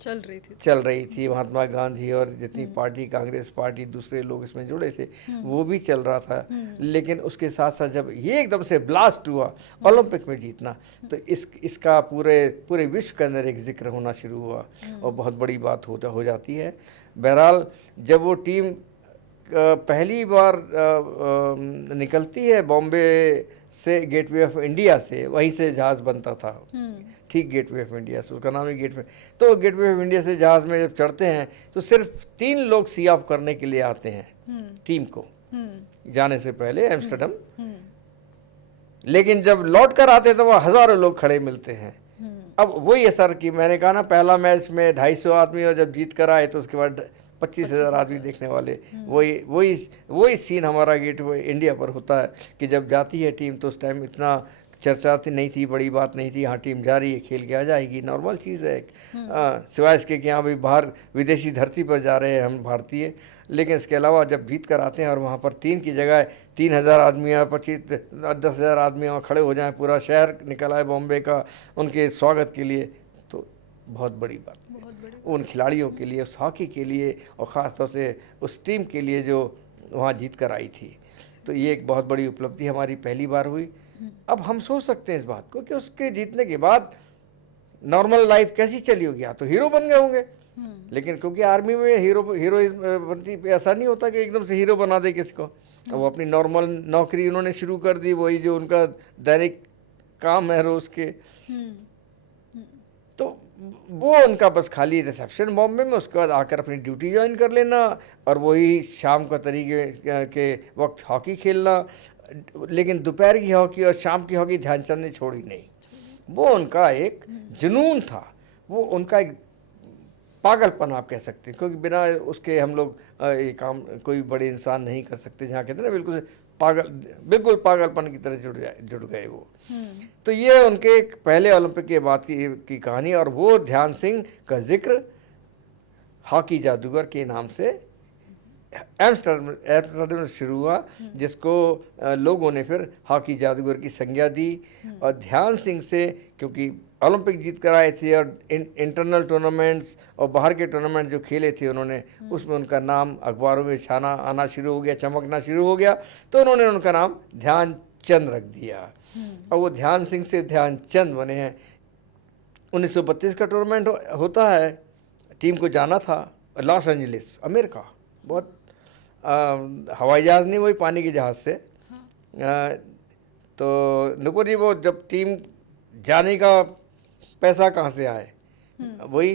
चल रही थी, महात्मा गांधी और जितनी पार्टी, कांग्रेस पार्टी, दूसरे लोग इसमें जुड़े थे, वो भी चल रहा था। लेकिन उसके साथ साथ जब ये एकदम से ब्लास्ट हुआ ओलंपिक में जीतना, तो इसका पूरे विश्व के अंदर एक जिक्र होना शुरू हुआ और बहुत बड़ी बात हो जाती है। बहरहाल जब वो टीम पहली बार निकलती है बॉम्बे से, गेटवे ऑफ इंडिया से, वहीं से जहाज़ बनता था, ठीक गेटवे ऑफ इंडिया से, उसका नाम ही गेटवे। तो गेटवे ऑफ इंडिया से जहाज़ में जब चढ़ते हैं तो सिर्फ 3 लोग सी ऑफ करने के लिए आते हैं टीम को जाने से पहले एम्स्टर्डम। लेकिन जब लौट कर आते तो वह हज़ारों लोग खड़े मिलते हैं। अब वही है सर कि मैंने कहा ना, पहला मैच में 250 आदमी, और जब जीत कर आए तो उसके बाद 25,000 आदमी देखने वाले। वही सीन हमारा गेटवे इंडिया पर होता है कि जब जाती है टीम, तो उस टाइम इतना चर्चा नहीं थी, बड़ी बात नहीं थी, हाँ टीम जा रही है, खेल के आ जाएगी, नॉर्मल चीज़ है एक। सिवाय इसके कि यहाँ भी बाहर विदेशी धरती पर जा रहे हैं हम भारतीय। लेकिन इसके अलावा जब जीत कर आते हैं और वहाँ पर 3 की जगह 3,000 आदमी या 10,000 आदमी वहाँ खड़े हो जाएं, पूरा शहर निकल आए बॉम्बे का उनके स्वागत के लिए, तो बहुत बड़ी बात उन खिलाड़ियों के लिए, उस हॉकी के लिए, और ख़ास तौर से उस टीम के लिए जो वहाँ जीत कर आई थी। तो ये एक बहुत बड़ी उपलब्धि हमारी पहली बार हुई। अब हम सोच सकते हैं इस बात को कि उसके जीतने के बाद नॉर्मल लाइफ कैसी चली होगी, या तो हीरो बन गए होंगे। लेकिन क्योंकि आर्मी में हीरो बनती, ऐसा नहीं होता कि एकदम से हीरो बना दे किसको। वो अपनी नॉर्मल नौकरी उन्होंने शुरू कर दी, वही जो उनका दैनिक काम है रोज़ के। तो वो उनका बस खाली रिसेप्शन बॉम्बे में, उसके बाद आकर अपनी ड्यूटी ज्वाइन कर लेना, और वही शाम का तरीके के वक्त हॉकी खेलना। लेकिन दोपहर की हॉकी और शाम की हॉकी ध्यानचंद ने छोड़ी नहीं। वो उनका एक जुनून था, वो उनका एक पागलपन आप कह सकते हैं, क्योंकि बिना उसके हम लोग ये काम कोई बड़े इंसान नहीं कर सकते। जहाँ कहते हैं ना, बिल्कुल पागलपन की तरह जुड़ गए वो। तो ये उनके एक पहले ओलंपिक के बाद की कहानी। और वो ध्यान सिंह का जिक्र हॉकी जादूगर के नाम से एम्स्टर्डम में शुरू हुआ, जिसको लोगों ने फिर हॉकी जादूगर की संज्ञा दी। और ध्यान सिंह से, क्योंकि ओलंपिक जीत कर आए थे और इंटरनल टूर्नामेंट्स और बाहर के टूर्नामेंट जो खेले थे उन्होंने, उसमें उनका नाम अखबारों में आना शुरू हो गया, चमकना शुरू हो गया, तो उन्होंने उनका नाम ध्यानचंद रख दिया। और वो ध्यान सिंह से ध्यानचंद बने हैं। 1932 का टूर्नामेंट होता है, टीम को जाना था लॉस एंजलिस, अमेरिका। बहुत हवाई जहाज़ नहीं, वही पानी के जहाज़ से। तो नुपुर जी, वो जब टीम जाने का पैसा कहाँ से आए, वही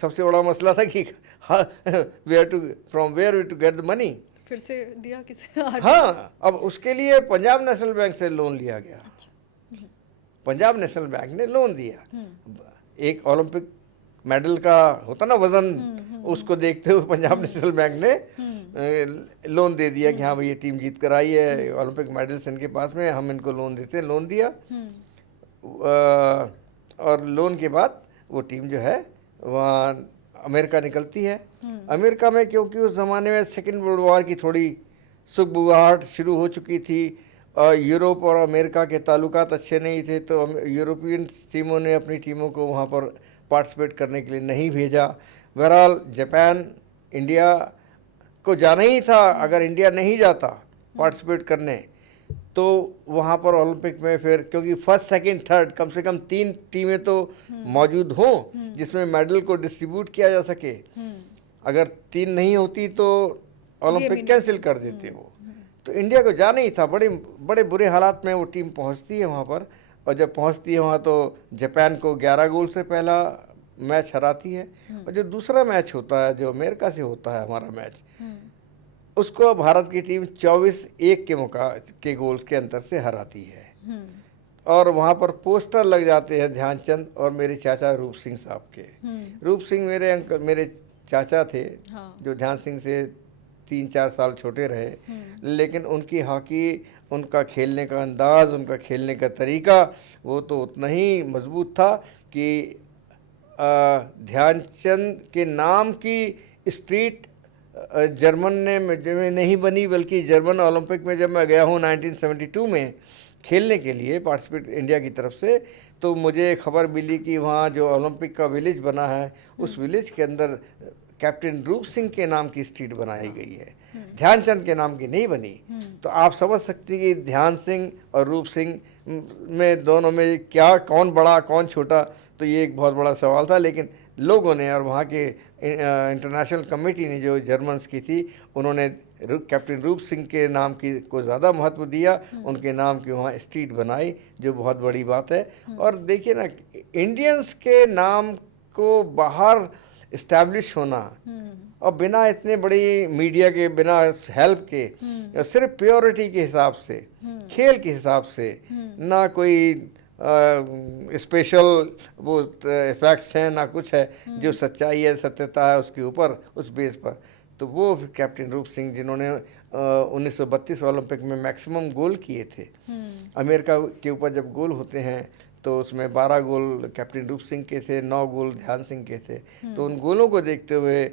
सबसे बड़ा मसला था कि from where to get the money, फिर से दिया किसे? हाँ, अब उसके लिए पंजाब नेशनल बैंक से लोन लिया गया। पंजाब नेशनल बैंक ने लोन दिया। एक ओलंपिक मेडल का होता ना वजन, उसको देखते हुए पंजाब नेशनल बैंक ने लोन दे दिया कि हाँ भाई ये टीम जीत कर आई है, ओलंपिक मेडल्स इनके पास में, हम इनको लोन देते हैं। लोन दिया और लोन के बाद वो टीम जो है वहाँ अमेरिका निकलती है। अमेरिका में क्योंकि उस ज़माने में सेकेंड वर्ल्ड वॉर की थोड़ी सुगबुगाहट शुरू हो चुकी थी और यूरोप और अमेरिका के ताल्लुकात अच्छे नहीं थे, तो यूरोपियन टीमों ने अपनी टीमों को वहाँ पर पार्टिसिपेट करने के लिए नहीं भेजा। बहरहाल जापान इंडिया को जाना ही था, अगर इंडिया नहीं जाता पार्टिसिपेट करने तो वहाँ पर ओलंपिक में फिर, क्योंकि फर्स्ट सेकंड थर्ड कम से कम 3 टीमें तो मौजूद हों जिसमें मेडल को डिस्ट्रीब्यूट किया जा सके। अगर 3 नहीं होती तो ओलंपिक कैंसिल कर देते वो। तो इंडिया को जाना ही था। बड़े बड़े बुरे हालात में वो टीम पहुँचती है वहाँ पर, और जब पहुँचती है वहाँ तो जापान को 11 गोल से पहला मैच हराती है, और जो दूसरा मैच होता है जो अमेरिका से होता है हमारा मैच, उसको भारत की टीम 24-1 के गोल्स के अंतर से हराती है। और वहाँ पर पोस्टर लग जाते हैं ध्यानचंद और मेरे चाचा रूप सिंह साहब के। रूप सिंह मेरे चाचा थे, हाँ। जो ध्यान सिंह से 3-4 साल छोटे रहे, लेकिन उनकी हॉकी, उनका खेलने का अंदाज, उनका खेलने का तरीका वो तो उतना ही मजबूत था कि ध्यानचंद के नाम की स्ट्रीट जर्मन में नहीं बनी, बल्कि जर्मन ओलंपिक में जब मैं गया हूँ 1972 में खेलने के लिए पार्टिसिपेट इंडिया की तरफ से, तो मुझे खबर मिली कि वहाँ जो ओलंपिक का विलेज बना है उस विलेज के अंदर कैप्टन रूप सिंह के नाम की स्ट्रीट बनाई गई है, ध्यानचंद के नाम की नहीं बनी। तो आप समझ सकते हैं कि ध्यान सिंह और रूप सिंह में दोनों में क्या, कौन बड़ा कौन छोटा, तो ये एक बहुत बड़ा सवाल था। लेकिन लोगों ने और वहाँ के इंटरनेशनल कमेटी ने जो जर्मन्स की थी, उन्होंने कैप्टन रूप सिंह के नाम की को ज़्यादा महत्व दिया, उनके नाम की वहाँ स्ट्रीट बनाई, जो बहुत बड़ी बात है। और देखिए ना, इंडियंस के नाम को बाहर इस्टेब्लिश होना और बिना इतने बड़ी मीडिया के, बिना हेल्प के, सिर्फ प्योरिटी के हिसाब से, खेल के हिसाब से, ना कोई स्पेशल वो इफेक्ट्स हैं ना कुछ है, जो सच्चाई है, सत्यता है उसके ऊपर, उस बेस पर, तो वो कैप्टन रूप सिंह जिन्होंने 1932 ओलंपिक में मैक्सिमम गोल किए थे। अमेरिका के ऊपर जब गोल होते हैं तो उसमें 12 गोल कैप्टन रूप सिंह के थे, 9 गोल ध्यान सिंह के थे। तो उन गोलों को देखते हुए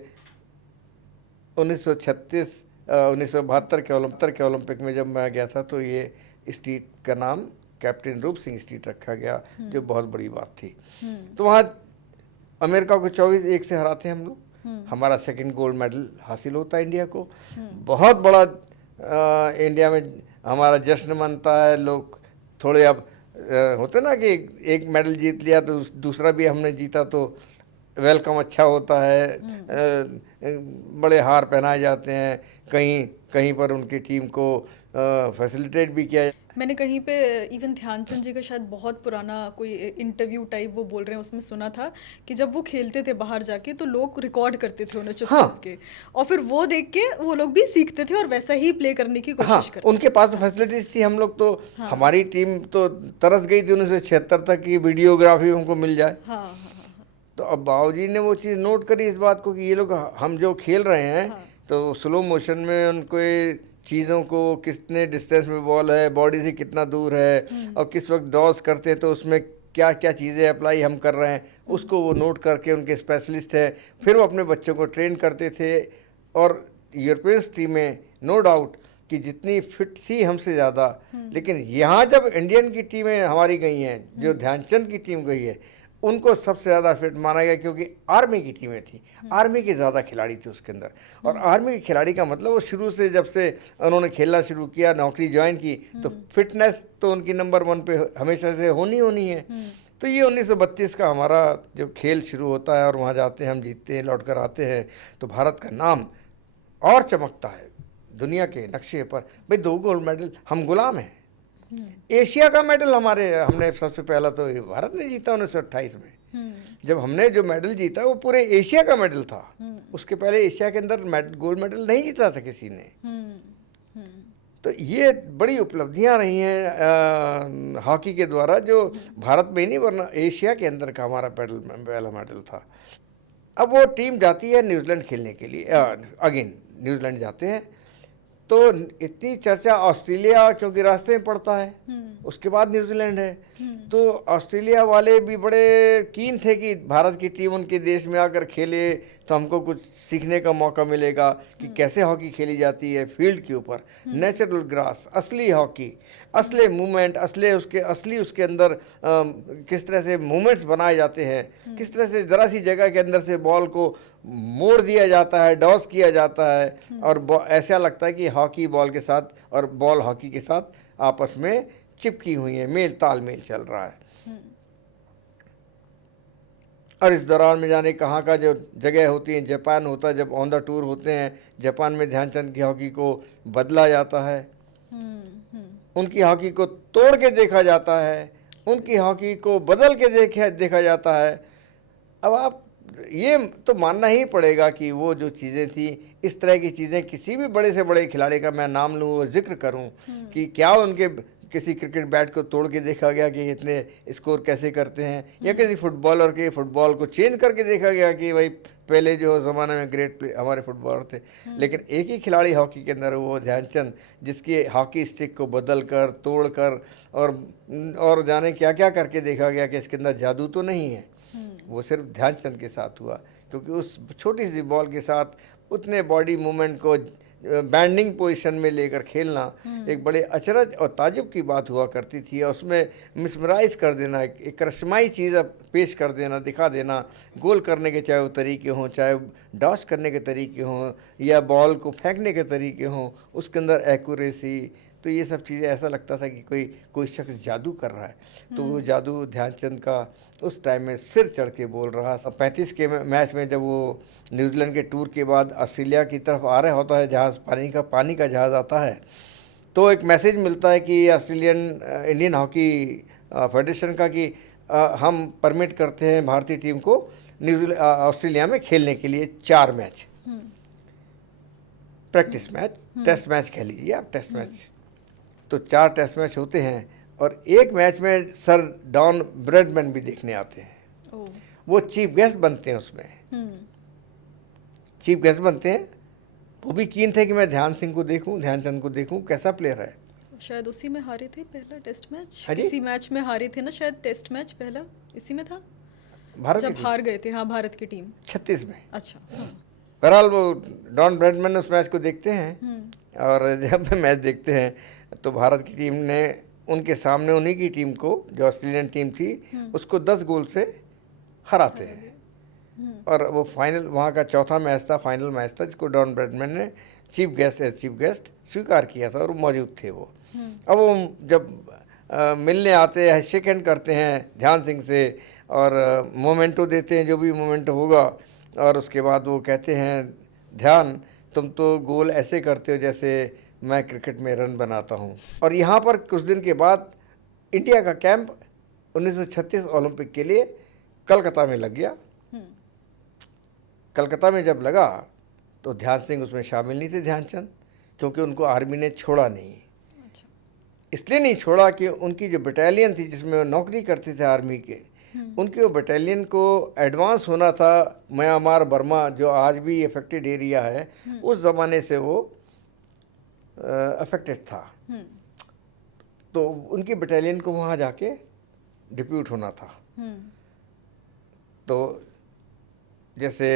1972 के ओलंपिक में जब मैं गया था तो ये स्ट्रीट का नाम कैप्टन रूप सिंह स्ट्रीट रखा गया, जो बहुत बड़ी बात थी। तो वहाँ अमेरिका को 24-1 से हराते हैं हम लोग, हमारा सेकंड गोल्ड मेडल हासिल होता है इंडिया को। बहुत बड़ा इंडिया में हमारा जश्न मनता है। लोग थोड़े अब होते ना कि एक मेडल जीत लिया तो दूसरा भी हमने जीता तो वेलकम अच्छा होता है, बड़े हार पहनाए जाते हैं, कहीं कहीं पर उनकी टीम को फैसिलिटेट भी किया। मैंने कहीं पे इवन ध्यानचंद जी का शायद बहुत पुराना कोई इंटरव्यू टाइप वो बोल रहे हैं, उसमें सुना था कि जब वो खेलते थे बाहर जाके तो लोग रिकॉर्ड करते थे उन्हें चुप चुप के, और फिर वो देख के वो लोग भी सीखते थे और वैसा ही प्ले करने की कोशिश करते थे। उनके पास तो फैसिलिटीज थी। हम लोग तो हमारी टीम तो तरस गई थी 1976 तक की वीडियोग्राफी हमको मिल जाए। तो अब बाबूजी ने वो चीज़ नोट करी इस बात को कि ये लोग हम जो खेल रहे हैं तो स्लो मोशन में उनको चीज़ों को, कितने डिस्टेंस में बॉल है, बॉडी से कितना दूर है, और किस वक्त डॉस करते तो उसमें क्या क्या चीज़ें अप्लाई हम कर रहे हैं, उसको वो नोट करके, उनके स्पेशलिस्ट है, फिर वो अपने बच्चों को ट्रेन करते थे। और यूरोपियंस टीमें नो डाउट कि जितनी फिट थी हमसे ज़्यादा, लेकिन यहाँ जब इंडियन की टीमें हमारी गई हैं, जो ध्यानचंद की टीम गई है, उनको सबसे ज़्यादा फिट माना गया, क्योंकि आर्मी की टीमें थी, आर्मी के ज़्यादा खिलाड़ी थे उसके अंदर। और आर्मी के खिलाड़ी का मतलब वो शुरू से, जब से उन्होंने खेलना शुरू किया, नौकरी ज्वाइन की, तो फिटनेस तो उनकी नंबर 1 पे हमेशा से होनी है। तो ये 1932 का हमारा जो खेल शुरू होता है और वहाँ जाते हैं, हम जीतते हैं, लौट कर आते हैं, तो भारत का नाम और चमकता है दुनिया के नक्शे पर। भाई 2 गोल्ड मेडल, हम गुलाम हैं। एशिया का मेडल हमने सबसे पहला तो भारत ने जीता 1928 में। जब हमने जो मेडल जीता वो पूरे एशिया का मेडल था। उसके पहले एशिया के अंदर गोल्ड मेडल नहीं जीता था किसी ने। तो ये बड़ी उपलब्धियां रही हैं हॉकी के द्वारा, जो भारत में ही नहीं वरना एशिया के अंदर का हमारा पहला मेडल था। अब वो टीम जाती है न्यूजीलैंड खेलने के लिए, अगेन न्यूजीलैंड जाते हैं, तो इतनी चर्चा ऑस्ट्रेलिया क्योंकि रास्ते में पड़ता है, उसके बाद न्यूजीलैंड है, तो ऑस्ट्रेलिया वाले भी बड़े कीन थे कि भारत की टीम उनके देश में आकर खेले तो हमको कुछ सीखने का मौका मिलेगा कि कैसे हॉकी खेली जाती है फील्ड के ऊपर, नेचुरल ग्रास, असली हॉकी, असली मूवमेंट, असली उसके अंदर किस तरह से मूवमेंट्स बनाए जाते हैं, किस तरह से ज़रा सी जगह के अंदर से बॉल को मोड़ दिया जाता है, डॉस किया जाता है, और ऐसा लगता है कि हॉकी बॉल के साथ और बॉल हॉकी के साथ आपस में चिपकी हुई है, मेल तालमेल चल रहा है। और इस दौरान में जाने कहाँ का जो जगह होती है, जापान होता है, जब ऑन द टूर होते हैं जापान में ध्यानचंद की हॉकी को बदला जाता है, उनकी हॉकी को तोड़ के देखा जाता है, उनकी हॉकी को बदल के देखा जाता है। अब आप ये तो मानना ही पड़ेगा कि वो जो चीज़ें थी, इस तरह की चीज़ें किसी भी बड़े से बड़े खिलाड़ी का मैं नाम लूँ और जिक्र करूँ कि क्या उनके किसी क्रिकेट बैट को तोड़ के देखा गया कि इतने स्कोर कैसे करते हैं, या किसी फुटबॉलर के फुटबॉल को चेंज करके देखा गया कि भाई पहले जो ज़माने में ग्रेट हमारे फुटबॉलर थे। लेकिन एक ही खिलाड़ी हॉकी के अंदर, वो ध्यानचंद, जिसकी हॉकी स्टिक को बदल कर, तोड़ कर और जाने क्या क्या करके देखा गया कि इसके अंदर जादू तो नहीं है। वो सिर्फ ध्यानचंद के साथ हुआ, क्योंकि उस छोटी सी बॉल के साथ उतने बॉडी मूवमेंट को बैंडिंग पोजीशन में लेकर खेलना एक बड़े अचरज और ताजुब की बात हुआ करती थी। और उसमें मिसमराइज कर देना, एक करश्माई चीज़ पेश कर देना, दिखा देना, गोल करने के चाहे वो तरीके हों, चाहे डॉश करने के तरीके हों, या बॉल को फेंकने के तरीके हों, उसके अंदर एक्यूरेसी, तो ये सब चीज़ें ऐसा लगता था कि कोई शख्स जादू कर रहा है। तो वो जादू ध्यानचंद का उस टाइम में सिर चढ़ के बोल रहा था। 35 के मैच में जब वो न्यूजीलैंड के टूर के बाद ऑस्ट्रेलिया की तरफ आ रहा होता है जहाज़, पानी का जहाज़ आता है, तो एक मैसेज मिलता है कि इंडियन हॉकी फेडरेशन का कि हम परमिट करते हैं भारतीय टीम को ऑस्ट्रेलिया में खेलने के लिए 4 match, practice match, test match खेल लीजिए आप, टेस्ट मैच। तो 4 टेस्ट मैच होते हैं और एक मैच में सर डॉन ब्रैडमैन भी देखने आते हैं। वो चीफ गेस्ट बनते हैं, उसमें चीफ गेस्ट बनते हैं। वो भी कीन थे कि मैं ध्यानचंद को देखूं कैसा प्लेयर है। शायद उसी में हारे थे पहला टेस्ट मैच, हाँ जी? इसी मैच में हारे थे ना शायद, टेस्ट मैच पहला इसी में था भारत जब हार गए थे। हाँ, भारत की टीम 36 में। अच्छा। बहरहाल वो डॉन ब्रैडमैन उस मैच को देखते हैं, और जब मैच देखते हैं तो भारत की टीम ने उनके सामने उन्हीं की टीम को, जो ऑस्ट्रेलियन टीम थी, उसको 10 गोल से हराते हैं। और वो फाइनल, वहाँ का चौथा मैच था, फाइनल मैच था, जिसको डॉन ब्रैडमैन ने चीफ गेस्ट स्वीकार किया था, और वो मौजूद थे वो। अब वो जब मिलने आते हैं, शेक हैंड करते हैं ध्यान सिंह से, और मोमेंटो देते हैं, जो भी मोमेंटो होगा, और उसके बाद वो कहते हैं, ध्यान तुम तो गोल ऐसे करते हो जैसे मैं क्रिकेट में रन बनाता हूँ। और यहाँ पर कुछ दिन के बाद इंडिया का कैंप 1936 ओलंपिक के लिए कलकत्ता में लग गया। कलकत्ता में जब लगा तो ध्यान सिंह उसमें शामिल नहीं थे, ध्यानचंद, क्योंकि उनको आर्मी ने छोड़ा नहीं। इसलिए नहीं छोड़ा कि उनकी जो बटालियन थी जिसमें वो नौकरी करते थे आर्मी के, उनकी वो बटालियन को एडवांस होना था म्यांमार, बर्मा, जो आज भी अफेक्टेड एरिया है, उस ज़माने से वो अफेक्टेड था। तो उनकी बटालियन को वहाँ जाके डिप्यूट होना था। तो जैसे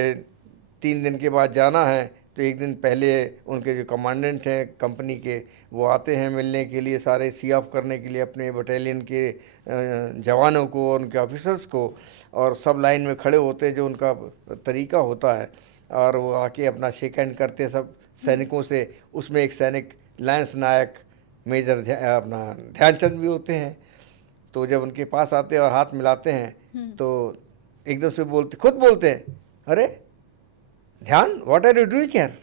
3 दिन के बाद जाना है, तो एक दिन पहले उनके जो कमांडेंट हैं कंपनी के, वो आते हैं मिलने के लिए, सारे सी ऑफ करने के लिए अपने बटालियन के जवानों को और उनके ऑफिसर्स को, और सब लाइन में खड़े होते हैं जो उनका तरीका होता है, और वो आके अपना शेक हैंड करते हैं सब सैनिकों से। उसमें एक सैनिक लांस नायक मेजर अपना ध्यानचंद भी होते हैं। तो जब उनके पास आते हैं और हाथ मिलाते हैं तो एकदम से खुद बोलते हैं, अरे Dhyan, what are you doing here?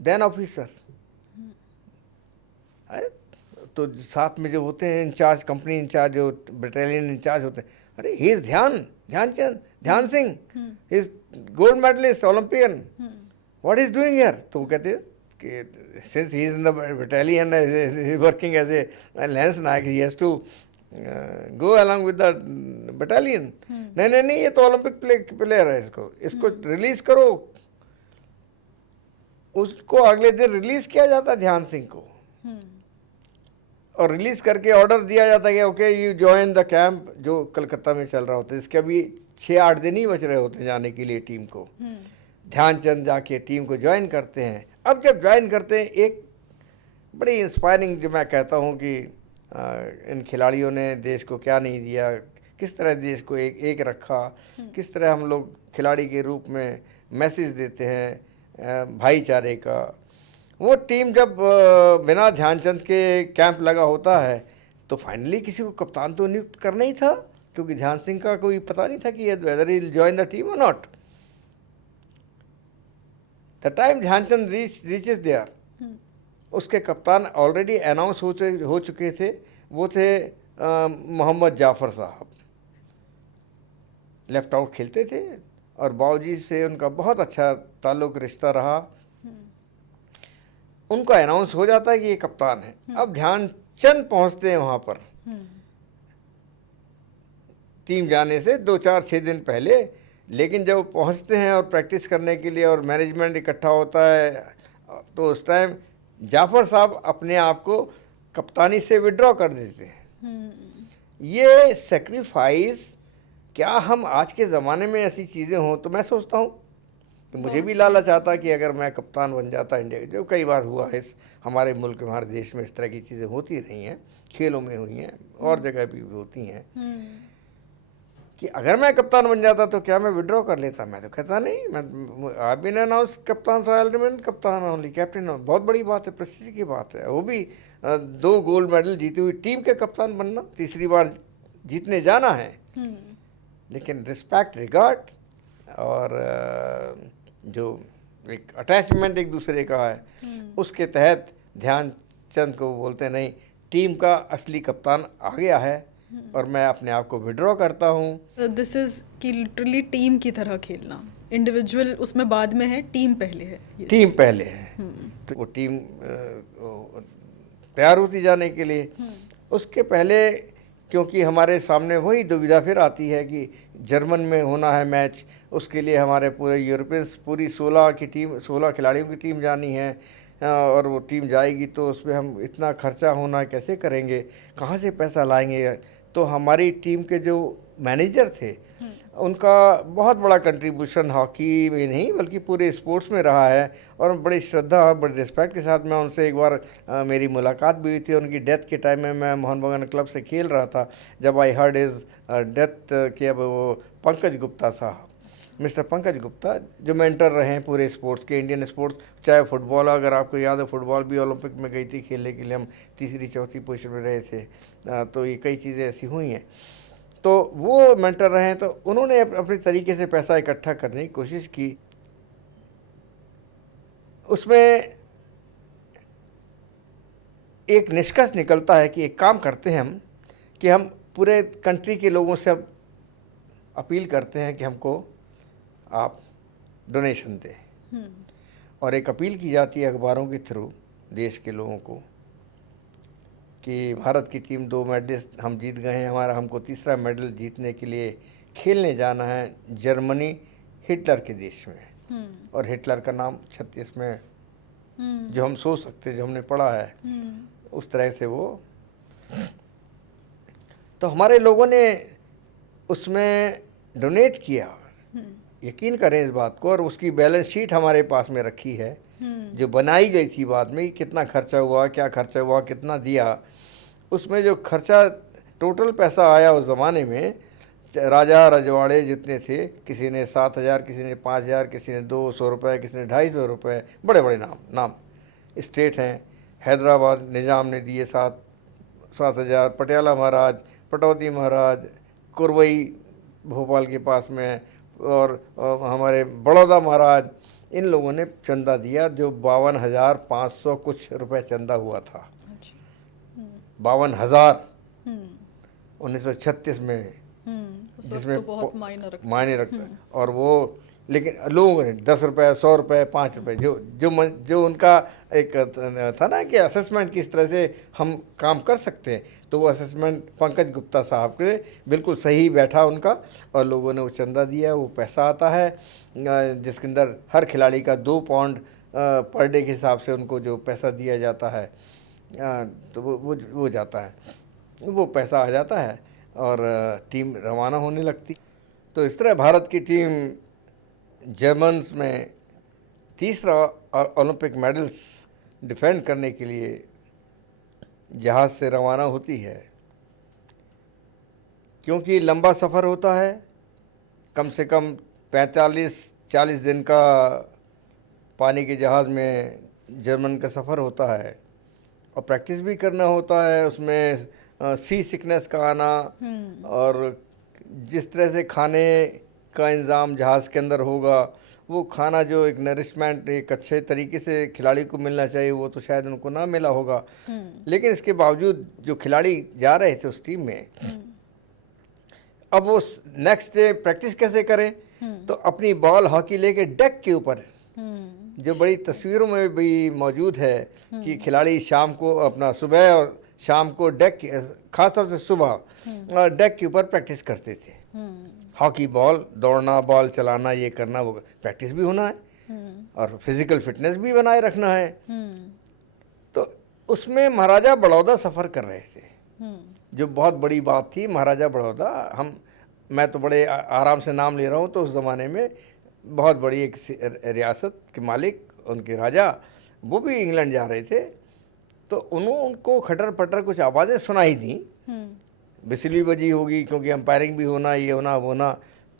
Then officer, अरे तो साथ में जो होते हैं इंचार्ज, कंपनी इंचार्ज, जो बटालियन इंचार्ज होते हैं, अरे he is Dhyan Chand, Dhyan Singh, he is gold medallist, Olympian, what is doing here? तो वो कहते हैं since he is in the battalion, he is working as a lance naik, he has to go along with the battalion. नहीं नहीं नहीं, ये तो ओलंपिक प्लेयर है, इसको रिलीज करो। उसको अगले दिन रिलीज किया जाता ध्यान सिंह को, और रिलीज करके ऑर्डर दिया जाता कि okay you join the camp जो कलकत्ता में चल रहा होता है। इसके अभी 6-8 दिन ही बच रहे होते जाने के लिए टीम को। ध्यानचंद जाके टीम को ज्वाइन करते हैं। अब जब ज्वाइन करते हैं, एक बड़ी इंस्पायरिंग, जो मैं कहता हूँ कि इन खिलाड़ियों ने देश को क्या नहीं दिया, किस तरह देश को एक रखा, किस तरह हम लोग खिलाड़ी के रूप में मैसेज देते हैं भाईचारे का। वो टीम जब बिना ध्यानचंद के कैंप लगा होता है तो फाइनली किसी को कप्तान तो नियुक्त करना ही था, क्योंकि ध्यान सिंह का कोई पता नहीं था कि whether he will join the team or not. The time Dhyanchand reaches there, उसके कप्तान ऑलरेडी अनाउंस हो चुके थे। वो थे मोहम्मद जाफ़र साहब, लेफ्ट आउट खेलते थे और बाबूजी से उनका बहुत अच्छा ताल्लुक रिश्ता रहा। उनका अनाउंस हो जाता है कि ये कप्तान है। अब ध्यानचंद पहुंचते हैं वहाँ पर टीम जाने से 2-4-6 दिन पहले, लेकिन जब पहुंचते हैं और प्रैक्टिस करने के लिए और मैनेजमेंट इकट्ठा होता है तो उस टाइम जाफ़र साहब अपने आप को कप्तानी से विड्रॉ कर देते हैं। ये सेक्रीफाइस, क्या हम आज के ज़माने में ऐसी चीज़ें हों तो मैं सोचता हूँ कि मुझे भी लालच आता कि अगर मैं कप्तान बन जाता इंडिया, जो कई बार हुआ है इस हमारे मुल्क में, हमारे देश में इस तरह की चीज़ें होती रही हैं, खेलों में हुई हैं और जगह भी होती हैं, कि अगर मैं कप्तान बन जाता तो क्या मैं विड्रॉ कर लेता। मैं तो कहता नहीं, मैं आप भी ने अनाउंस कप्तान कप्तान ओनली कैप्टन, बहुत बड़ी बात है, प्रेस्टीज की बात है। वो भी 2 गोल्ड मेडल जीती हुई टीम के कप्तान बनना, तीसरी बार जीतने जाना है। लेकिन रिस्पेक्ट, रिगार्ड और जो एक अटैचमेंट एक दूसरे का है, उसके तहत ध्यानचंद को बोलते नहीं, टीम का असली कप्तान आ गया है और मैं अपने आप को विड्रॉ करता हूँ। दिस इज कि लिटरली टीम की तरह खेलना, इंडिविजुअल उसमें बाद में है, टीम पहले है। टीम पहले है, तो वो टीम तैयार होती जाने के लिए। उसके पहले क्योंकि हमारे सामने वही दुविधा फिर आती है कि जर्मन में होना है मैच, उसके लिए हमारे पूरे यूरोपियंस पूरी 16 खिलाड़ियों की टीम जानी है, और वो टीम जाएगी तो उसमें हम इतना खर्चा होना कैसे करेंगे, कहाँ से पैसा लाएंगे। तो हमारी टीम के जो मैनेजर थे उनका बहुत बड़ा कंट्रीब्यूशन हॉकी में नहीं बल्कि पूरे स्पोर्ट्स में रहा है, और बड़ी श्रद्धा और बड़ी रिस्पेक्ट के साथ मैं उनसे एक बार मेरी मुलाकात भी हुई थी। उनकी डेथ के टाइम में मैं मोहन बगान क्लब से खेल रहा था, जब आई हर्ड इज डेथ कि अब वो पंकज गुप्ता साहब, मिस्टर पंकज गुप्ता, जो मेंटर रहे हैं पूरे स्पोर्ट्स के, इंडियन स्पोर्ट्स, चाहे फुटबॉल, अगर आपको याद है फुटबॉल भी ओलंपिक में गई थी खेलने के लिए, हम 3री-4थी पोजीशन में रहे थे। तो ये कई चीज़ें ऐसी हुई हैं, तो वो मेंटर रहे हैं, तो उन्होंने अपने तरीके से पैसा इकट्ठा करने की कोशिश की। उसमें एक निष्कर्ष निकलता है कि एक काम करते हैं हम, कि हम पूरे कंट्री के लोगों से अब अपील करते हैं कि हमको आप डोनेशन दें, और एक अपील की जाती है अखबारों के थ्रू देश के लोगों को कि भारत की टीम 2 मेडल हम जीत गए हैं, हमको तीसरा मेडल जीतने के लिए खेलने जाना है जर्मनी, हिटलर के देश में। और हिटलर का नाम 36 में जो हम सोच सकते, जो हमने पढ़ा है उस तरह से वो। तो हमारे लोगों ने उसमें डोनेट किया, यकीन करें इस बात को, और उसकी बैलेंस शीट हमारे पास में रखी है जो बनाई गई थी बाद में, कितना खर्चा हुआ, क्या खर्चा हुआ, कितना दिया। उसमें जो खर्चा टोटल पैसा आया उस ज़माने में, राजा रजवाड़े जितने थे, किसी ने 7,000, किसी ने 5,000, किसी ने 200 रुपये, किसी ने 250 रुपये, बड़े बड़े नाम स्टेट हैं। हैदराबाद निज़ाम ने दिए 7,000, पटियाला महाराज, पटौदी महाराज, कुरवई भोपाल के पास में, और हमारे बड़ौदा महाराज, इन लोगों ने चंदा दिया, जो 52,500 कुछ रुपए चंदा हुआ था। 52,000 1936 में, जिसमें तो बहुत मायने रखता और वो लेकिन लोगों ने 10 रुपये, 100 रुपये, 5 रुपये, जो उनका एक था ना कि असेसमेंट किस तरह से हम काम कर सकते हैं, तो वो असेसमेंट पंकज गुप्ता साहब के बिल्कुल सही बैठा उनका, और लोगों ने वो चंदा दिया, वो पैसा आता है जिसके अंदर हर खिलाड़ी का 2 पाउंड पर डे के हिसाब से उनको जो पैसा दिया जाता है, तो वो जाता है, वो पैसा आ जाता है और टीम रवाना होने लगती। तो इस तरह भारत की टीम जर्मन्स में तीसरा ओलंपिक मेडल्स डिफेंड करने के लिए जहाज़ से रवाना होती है। क्योंकि लंबा सफ़र होता है, कम से कम 45-40 दिन का पानी के जहाज़ में जर्मन का सफ़र होता है, और प्रैक्टिस भी करना होता है उसमें, सी सिकनेस का आना, और जिस तरह से खाने का इंतज़ाम जहाज़ के अंदर होगा, वो खाना जो एक नरिशमेंट एक अच्छे तरीके से खिलाड़ी को मिलना चाहिए, वो तो शायद उनको ना मिला होगा। लेकिन इसके बावजूद जो खिलाड़ी जा रहे थे उस टीम में, अब वो नेक्स्ट डे प्रैक्टिस कैसे करें, तो अपनी बॉल हॉकी लेके डेक के ऊपर, जो बड़ी तस्वीरों में भी मौजूद है कि खिलाड़ी शाम को अपना सुबह और शाम को डेक, खासतौर से सुबह डेक के ऊपर प्रैक्टिस करते थे। हॉकी बॉल, दौड़ना, बॉल चलाना, ये करना, वो प्रैक्टिस भी होना है और फिजिकल फिटनेस भी बनाए रखना है। तो उसमें महाराजा बड़ौदा सफ़र कर रहे थे, जो बहुत बड़ी बात थी। महाराजा बड़ौदा, मैं तो बड़े आराम से नाम ले रहा हूँ, तो उस ज़माने में बहुत बड़ी एक रियासत के मालिक, उनके राजा, वो भी इंग्लैंड जा रहे थे। तो उनको खटर पटर कुछ आवाज़ें सुनाई दी, बिजली बजी होगी क्योंकि अंपायरिंग भी होना, ये होना वो होना।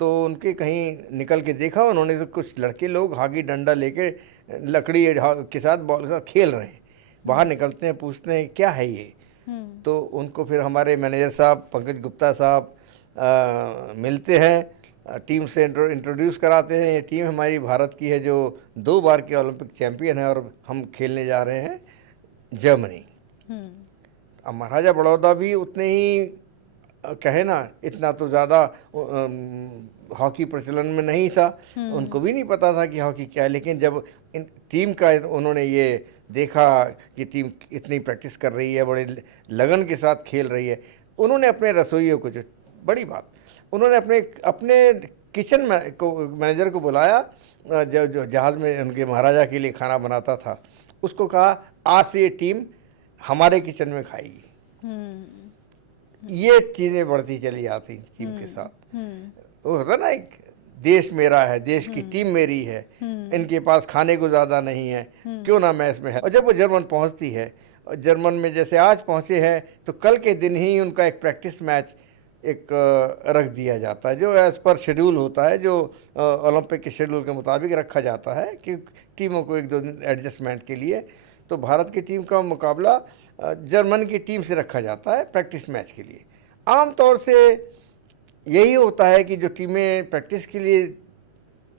तो उनके कहीं निकल के देखा उन्होंने, तो कुछ लड़के लोग हॉकी डंडा लेके लकड़ी के साथ बॉल के साथ खेल रहे हैं। बाहर निकलते हैं, पूछते हैं क्या है ये। तो उनको फिर हमारे मैनेजर साहब पंकज गुप्ता साहब मिलते हैं, टीम से इंट्रोड्यूस कराते हैं। ये टीम हमारी भारत की है जो 2 बार के ओलंपिक चैंपियन है, और हम खेलने जा रहे हैं जर्मनी। अब महाराजा बड़ौदा भी उतने ही कहे ना, इतना तो ज़्यादा हॉकी प्रचलन में नहीं था, उनको भी नहीं पता था कि हॉकी क्या है। लेकिन जब टीम का उन्होंने ये देखा कि टीम इतनी प्रैक्टिस कर रही है, बड़े लगन के साथ खेल रही है, उन्होंने अपने रसोइयों को, जो बड़ी बात, उन्होंने अपने किचन में को मैनेजर को बुलाया, जो जहाज़ में उनके महाराजा के लिए खाना बनाता था, उसको कहा आज से ये टीम हमारे किचन में खाएगी। ये चीज़ें बढ़ती चली जाती टीम के साथ। वो होता ना, एक देश मेरा है, देश की टीम मेरी है, इनके पास खाने को ज़्यादा नहीं है, क्यों ना मैं इसमें है। और जब वो जर्मन पहुंचती है, और जर्मन में जैसे आज पहुंचे हैं, तो कल के दिन ही उनका एक प्रैक्टिस मैच एक रख दिया जाता है, जो एज़ पर शेड्यूल होता है, जो ओलंपिक के शेड्यूल के मुताबिक रखा जाता है कि टीमों को 1-2 दिन एडजस्टमेंट के लिए। तो भारत की टीम का मुकाबला जर्मन की टीम से रखा जाता है प्रैक्टिस मैच के लिए। आम तौर से यही होता है कि जो टीमें प्रैक्टिस के लिए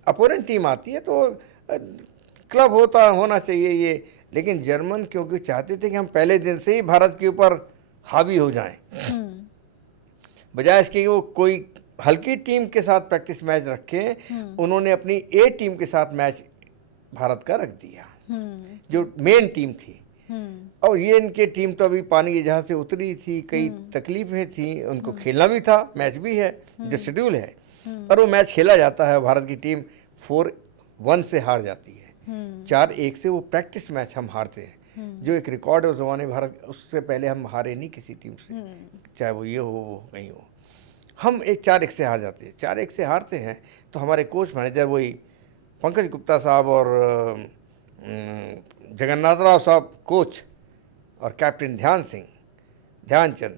अपोनेंट टीम आती है, तो क्लब होना चाहिए ये। लेकिन जर्मन क्योंकि चाहते थे कि हम पहले दिन से ही भारत के ऊपर हावी हो जाएं, बजाय इसके कि वो कोई हल्की टीम के साथ प्रैक्टिस मैच रखें, उन्होंने अपनी ए टीम के साथ मैच भारत का रख दिया, जो मेन टीम थी। और ये इनके टीम तो अभी पानी के जहाज से उतरी थी, कई तकलीफें थी, उनको खेलना भी था, मैच भी है, जो शेड्यूल है, और वो मैच खेला जाता है। भारत की टीम 4-1 से हार जाती है, 4-1 से वो प्रैक्टिस मैच हम हारते हैं, जो एक रिकॉर्ड है उस जमाने भारत, उससे पहले हम हारे नहीं किसी टीम से, चाहे वो ये हो वो कहीं हो। हम 4-1 से हार जाते हैं। 4-1 से हारते हैं तो हमारे कोच मैनेजर वही पंकज गुप्ता साहब और जगन्नाथ राव साहब कोच, और कैप्टन ध्यानचंद,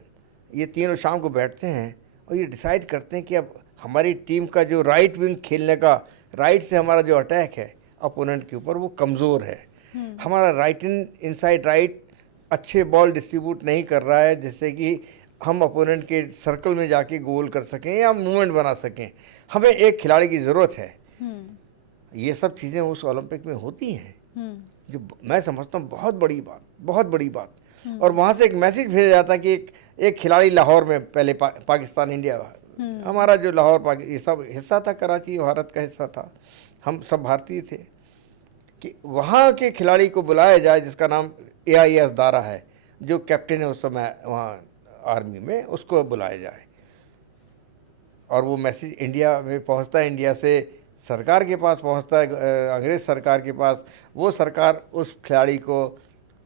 ये तीनों शाम को बैठते हैं और ये डिसाइड करते हैं कि अब हमारी टीम का जो राइट विंग खेलने का, राइट से हमारा जो अटैक है अपोनेंट के ऊपर, वो कमज़ोर है। हमारा इनसाइड राइट अच्छे बॉल डिस्ट्रीब्यूट नहीं कर रहा है, जिससे कि हम अपोनेंट के सर्कल में जाके गोल कर सकें या मूवमेंट बना सकें। हमें एक खिलाड़ी की ज़रूरत है। ये सब चीज़ें उस ओलंपिक में होती हैं, जो मैं समझता हूँ बहुत बड़ी बात। और वहाँ से एक मैसेज भेजा जाता है कि एक खिलाड़ी लाहौर में, पहले पाकिस्तान इंडिया हमारा जो लाहौर पाकिस्तान ये सब हिस्सा था, कराची भारत का हिस्सा था, हम सब भारतीय थे, कि वहाँ के खिलाड़ी को बुलाया जाए जिसका नाम AIS दारा है, जो कैप्टन है उस समय वहाँ आर्मी में, उसको बुलाया जाए। और वो मैसेज इंडिया में पहुंचता है, इंडिया से सरकार के पास पहुंचता है, अंग्रेज़ सरकार के पास। वो सरकार उस खिलाड़ी को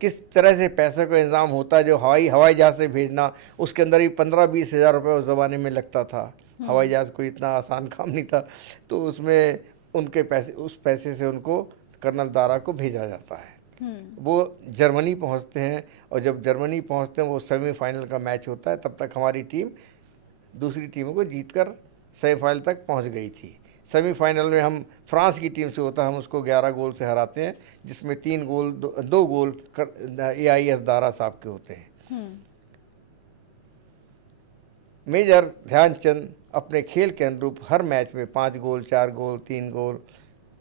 किस तरह से पैसे का इंतज़ाम होता है, जो हवाई जहाज़ से भेजना, उसके अंदर ही 15-20 हज़ार रुपये उस ज़माने में लगता था। हवाई जहाज़ कोई इतना आसान काम नहीं था, तो उसमें उनके पैसे, उस पैसे से उनको कर्नल दारा को भेजा जाता है। वो जर्मनी पहुंचते हैं, और जब जर्मनी पहुंचते हैं वो सेमीफाइनल का मैच होता है, तब तक हमारी टीम दूसरी टीमों को जीतकर सेमीफाइनल तक पहुंच गई थी। सेमीफाइनल में हम फ्रांस की टीम से होता है, हम उसको 11 गोल से हराते हैं, जिसमें 3 गोल 2 गोल AIS दारा साहब के होते हैं। मेजर ध्यानचंद अपने खेल के अनुरूप हर मैच में 5 गोल, 4 गोल, 3 गोल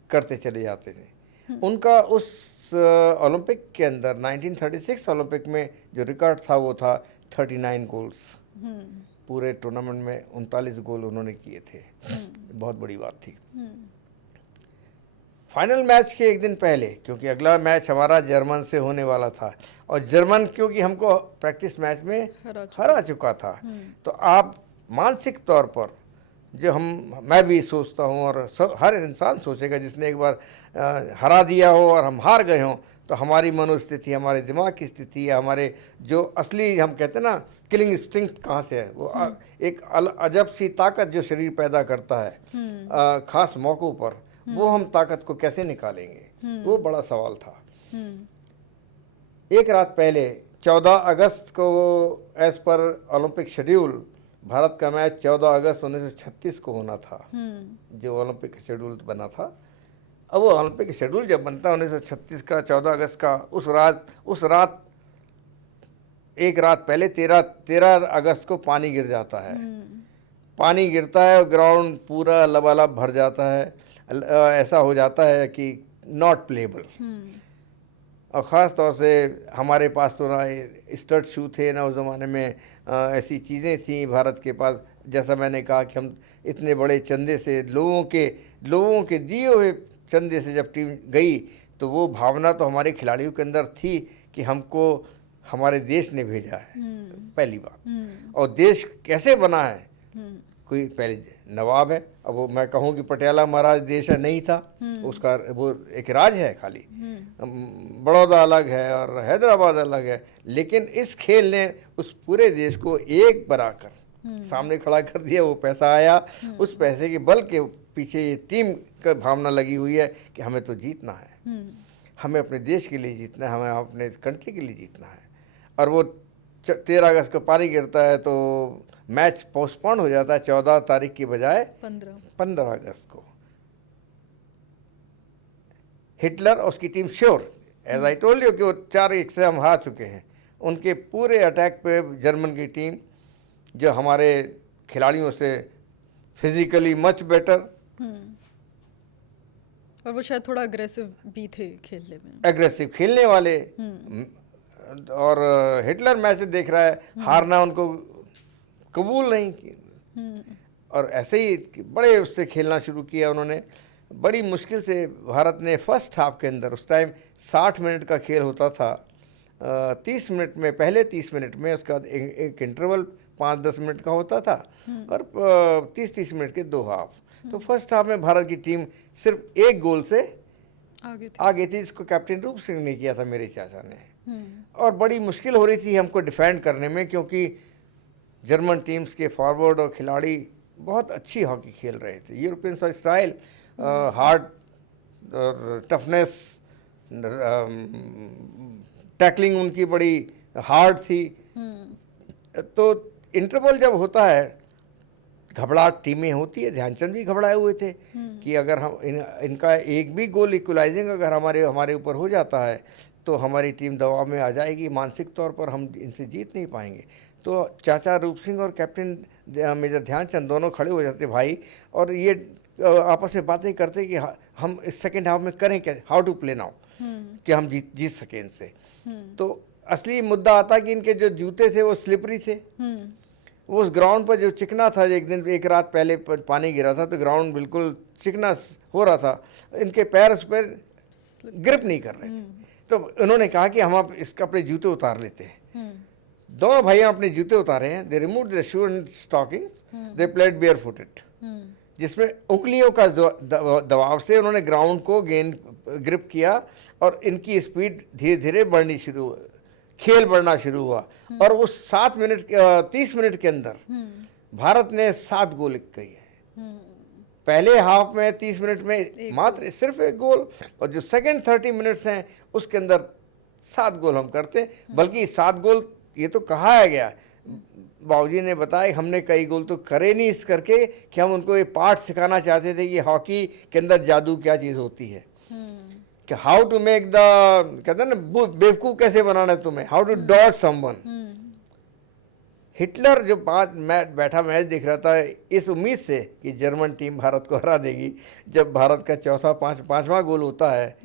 करते चले जाते थे। उनका उस ओलंपिक के अंदर 1936 ओलंपिक में जो रिकॉर्ड था वो था 39 गोल्स। पूरे टूर्नामेंट में 39 गोल उन्होंने किए थे। बहुत बड़ी बात थी। फाइनल मैच के एक दिन पहले, क्योंकि अगला मैच हमारा जर्मन से होने वाला था, और जर्मन क्योंकि हमको प्रैक्टिस मैच में हरा चुका था, तो आप मानसिक तौर पर जो मैं भी सोचता हूँ, और हर इंसान सोचेगा जिसने एक बार हरा दिया हो और हम हार गए हों, तो हमारी मनोस्थिति, हमारे दिमाग की स्थिति, या हमारे जो असली हम कहते हैं ना किलिंग इंस्टिंक्ट कहाँ से है, वो एक अजब सी ताकत जो शरीर पैदा करता है खास मौक़ों पर, वो हम ताकत को कैसे निकालेंगे, वो बड़ा सवाल था। एक रात पहले 14 अगस्त को as per Olympic schedule Bharat का मैच 14 अगस्त 1936 को होना था, जो ओलंपिक शेड्यूल बना था। अब वो ओलंपिक शेड्यूल जब बनता है 1936 का 14 अगस्त का, उस रात एक रात पहले 13 अगस्त को पानी गिर जाता है। पानी गिरता है और ग्राउंड पूरा लबालब भर जाता है, ऐसा हो जाता है कि नॉट प्लेबल। और ख़ास तौर से हमारे पास तो ना स्टड शू थे, ना उस ज़माने में ऐसी चीज़ें थी भारत के पास। जैसा मैंने कहा कि हम इतने बड़े चंदे से, लोगों के दिए हुए चंदे से जब टीम गई, तो वो भावना तो हमारे खिलाड़ियों के अंदर थी कि हमको हमारे देश ने भेजा है, पहली बात। और देश कैसे बना है, कोई पहले नवाब है, अब वो मैं कहूँ कि पटियाला महाराज देश है, नहीं था उसका, वो एक राज है खाली। बड़ौदा अलग है और हैदराबाद अलग है, लेकिन इस खेल ने उस पूरे देश को एक बनाकर सामने खड़ा कर दिया। वो पैसा आया, उस पैसे के बल के पीछे ये टीम का भावना लगी हुई है कि हमें तो जीतना है, हमें अपने देश के लिए जीतना है, हमें अपने कंट्री के लिए जीतना है। और वो 13 अगस्त को पानी गिरता है, तो मैच पोस्टपोन हो जाता है 14 तारीख की बजाय 15 अगस्त को। हिटलर और उसकी team sure, as I told you, कि वो 4-1 से हम हार चुके हैं। उनके पूरे अटैक पे जर्मन की टीम, जो हमारे खिलाड़ियों से फिजिकली मच बेटर, और वो शायद थोड़ा अग्रेसिव भी थे खेलने में, एग्रेसिव खेलने वाले। और हिटलर मैच देख रहा है, हारना उनको कबूल नहीं किया, और ऐसे ही बड़े उससे खेलना शुरू किया उन्होंने। बड़ी मुश्किल से भारत ने फर्स्ट हाफ के अंदर, उस टाइम 60 मिनट का खेल होता था, 30 मिनट में, पहले 30 मिनट में, उसका एक इंटरवल 5-10 मिनट का होता था, और 30-30 मिनट के 2 हाफ। तो फर्स्ट हाफ में भारत की टीम सिर्फ 1 गोल से आगे थी, जिसको कैप्टन रूप सिंह ने किया था, मेरे चाचा ने। और बड़ी मुश्किल हो रही थी हमको डिफेंड करने में, क्योंकि जर्मन टीम्स के फॉरवर्ड और खिलाड़ी बहुत अच्छी हॉकी खेल रहे थे। यूरोपियंस का स्टाइल, हार्ड और टफनेस, टैकलिंग उनकी बड़ी हार्ड थी। तो इंटरवल जब होता है, घबराहट टीमें होती है, ध्यानचंद भी घबराए हुए थे कि अगर हम इनका एक भी गोल इक्वलाइजिंग अगर हमारे ऊपर हो जाता है, तो हमारी टीम दबाव में आ जाएगी, मानसिक तौर पर हम इनसे जीत नहीं पाएंगे। तो चाचा रूप सिंह और कैप्टन मेजर ध्यानचंद दोनों खड़े हो जाते भाई, और ये आपस में बातें करते कि हम इस सेकेंड हाफ में करें क्या, हाउ टू प्ले नाउ, कि हम जीत सकें इनसे। तो असली मुद्दा आता कि इनके जो जूते थे वो स्लिपरी थे, उस ग्राउंड पर जो चिकना था, एक दिन एक रात पहले पानी गिरा था तो ग्राउंड बिल्कुल चिकना हो रहा था, इनके पैर उस पर ग्रिप नहीं कर रहे थे। तो उन्होंने कहा कि हम आप इसका अपने जूते उतार लेते हैं। दोनों भाइयों अपने जूते उतारे हैं, they remove the shoe and stockings, they played bare footed, जिसमें उंगलियों का दबाव से उन्होंने ग्राउंड को ग्रिप किया और इनकी स्पीड धीरे धीरे बढ़नी शुरू हुई, खेल बढ़ना शुरू हुआ। और उस 30 मिनट के अंदर भारत ने 7 गोल किए। पहले हाफ में 30 मिनट में मात्र सिर्फ 1 गोल, और जो सेकंड 30 मिनट्स हैं उसके अंदर 7 गोल हम करते। बल्कि 7 गोल ये तो कहा गया, बाबूजी ने बताया हमने कई गोल तो करे नहीं इस करके कि हम उनको ये पाठ सिखाना चाहते थे कि हॉकी के अंदर जादू क्या चीज़ होती है, कि हाउ टू मेक द, कहते हैं ना, बेवकूफ़ कैसे बनाना है तुम्हें, how to dodge someone. Hitler जो बैठा मैच देख रहा था इस उम्मीद से कि जर्मन टीम भारत को हरा देगी, जब भारत का चौथा पांचवा गोल होता है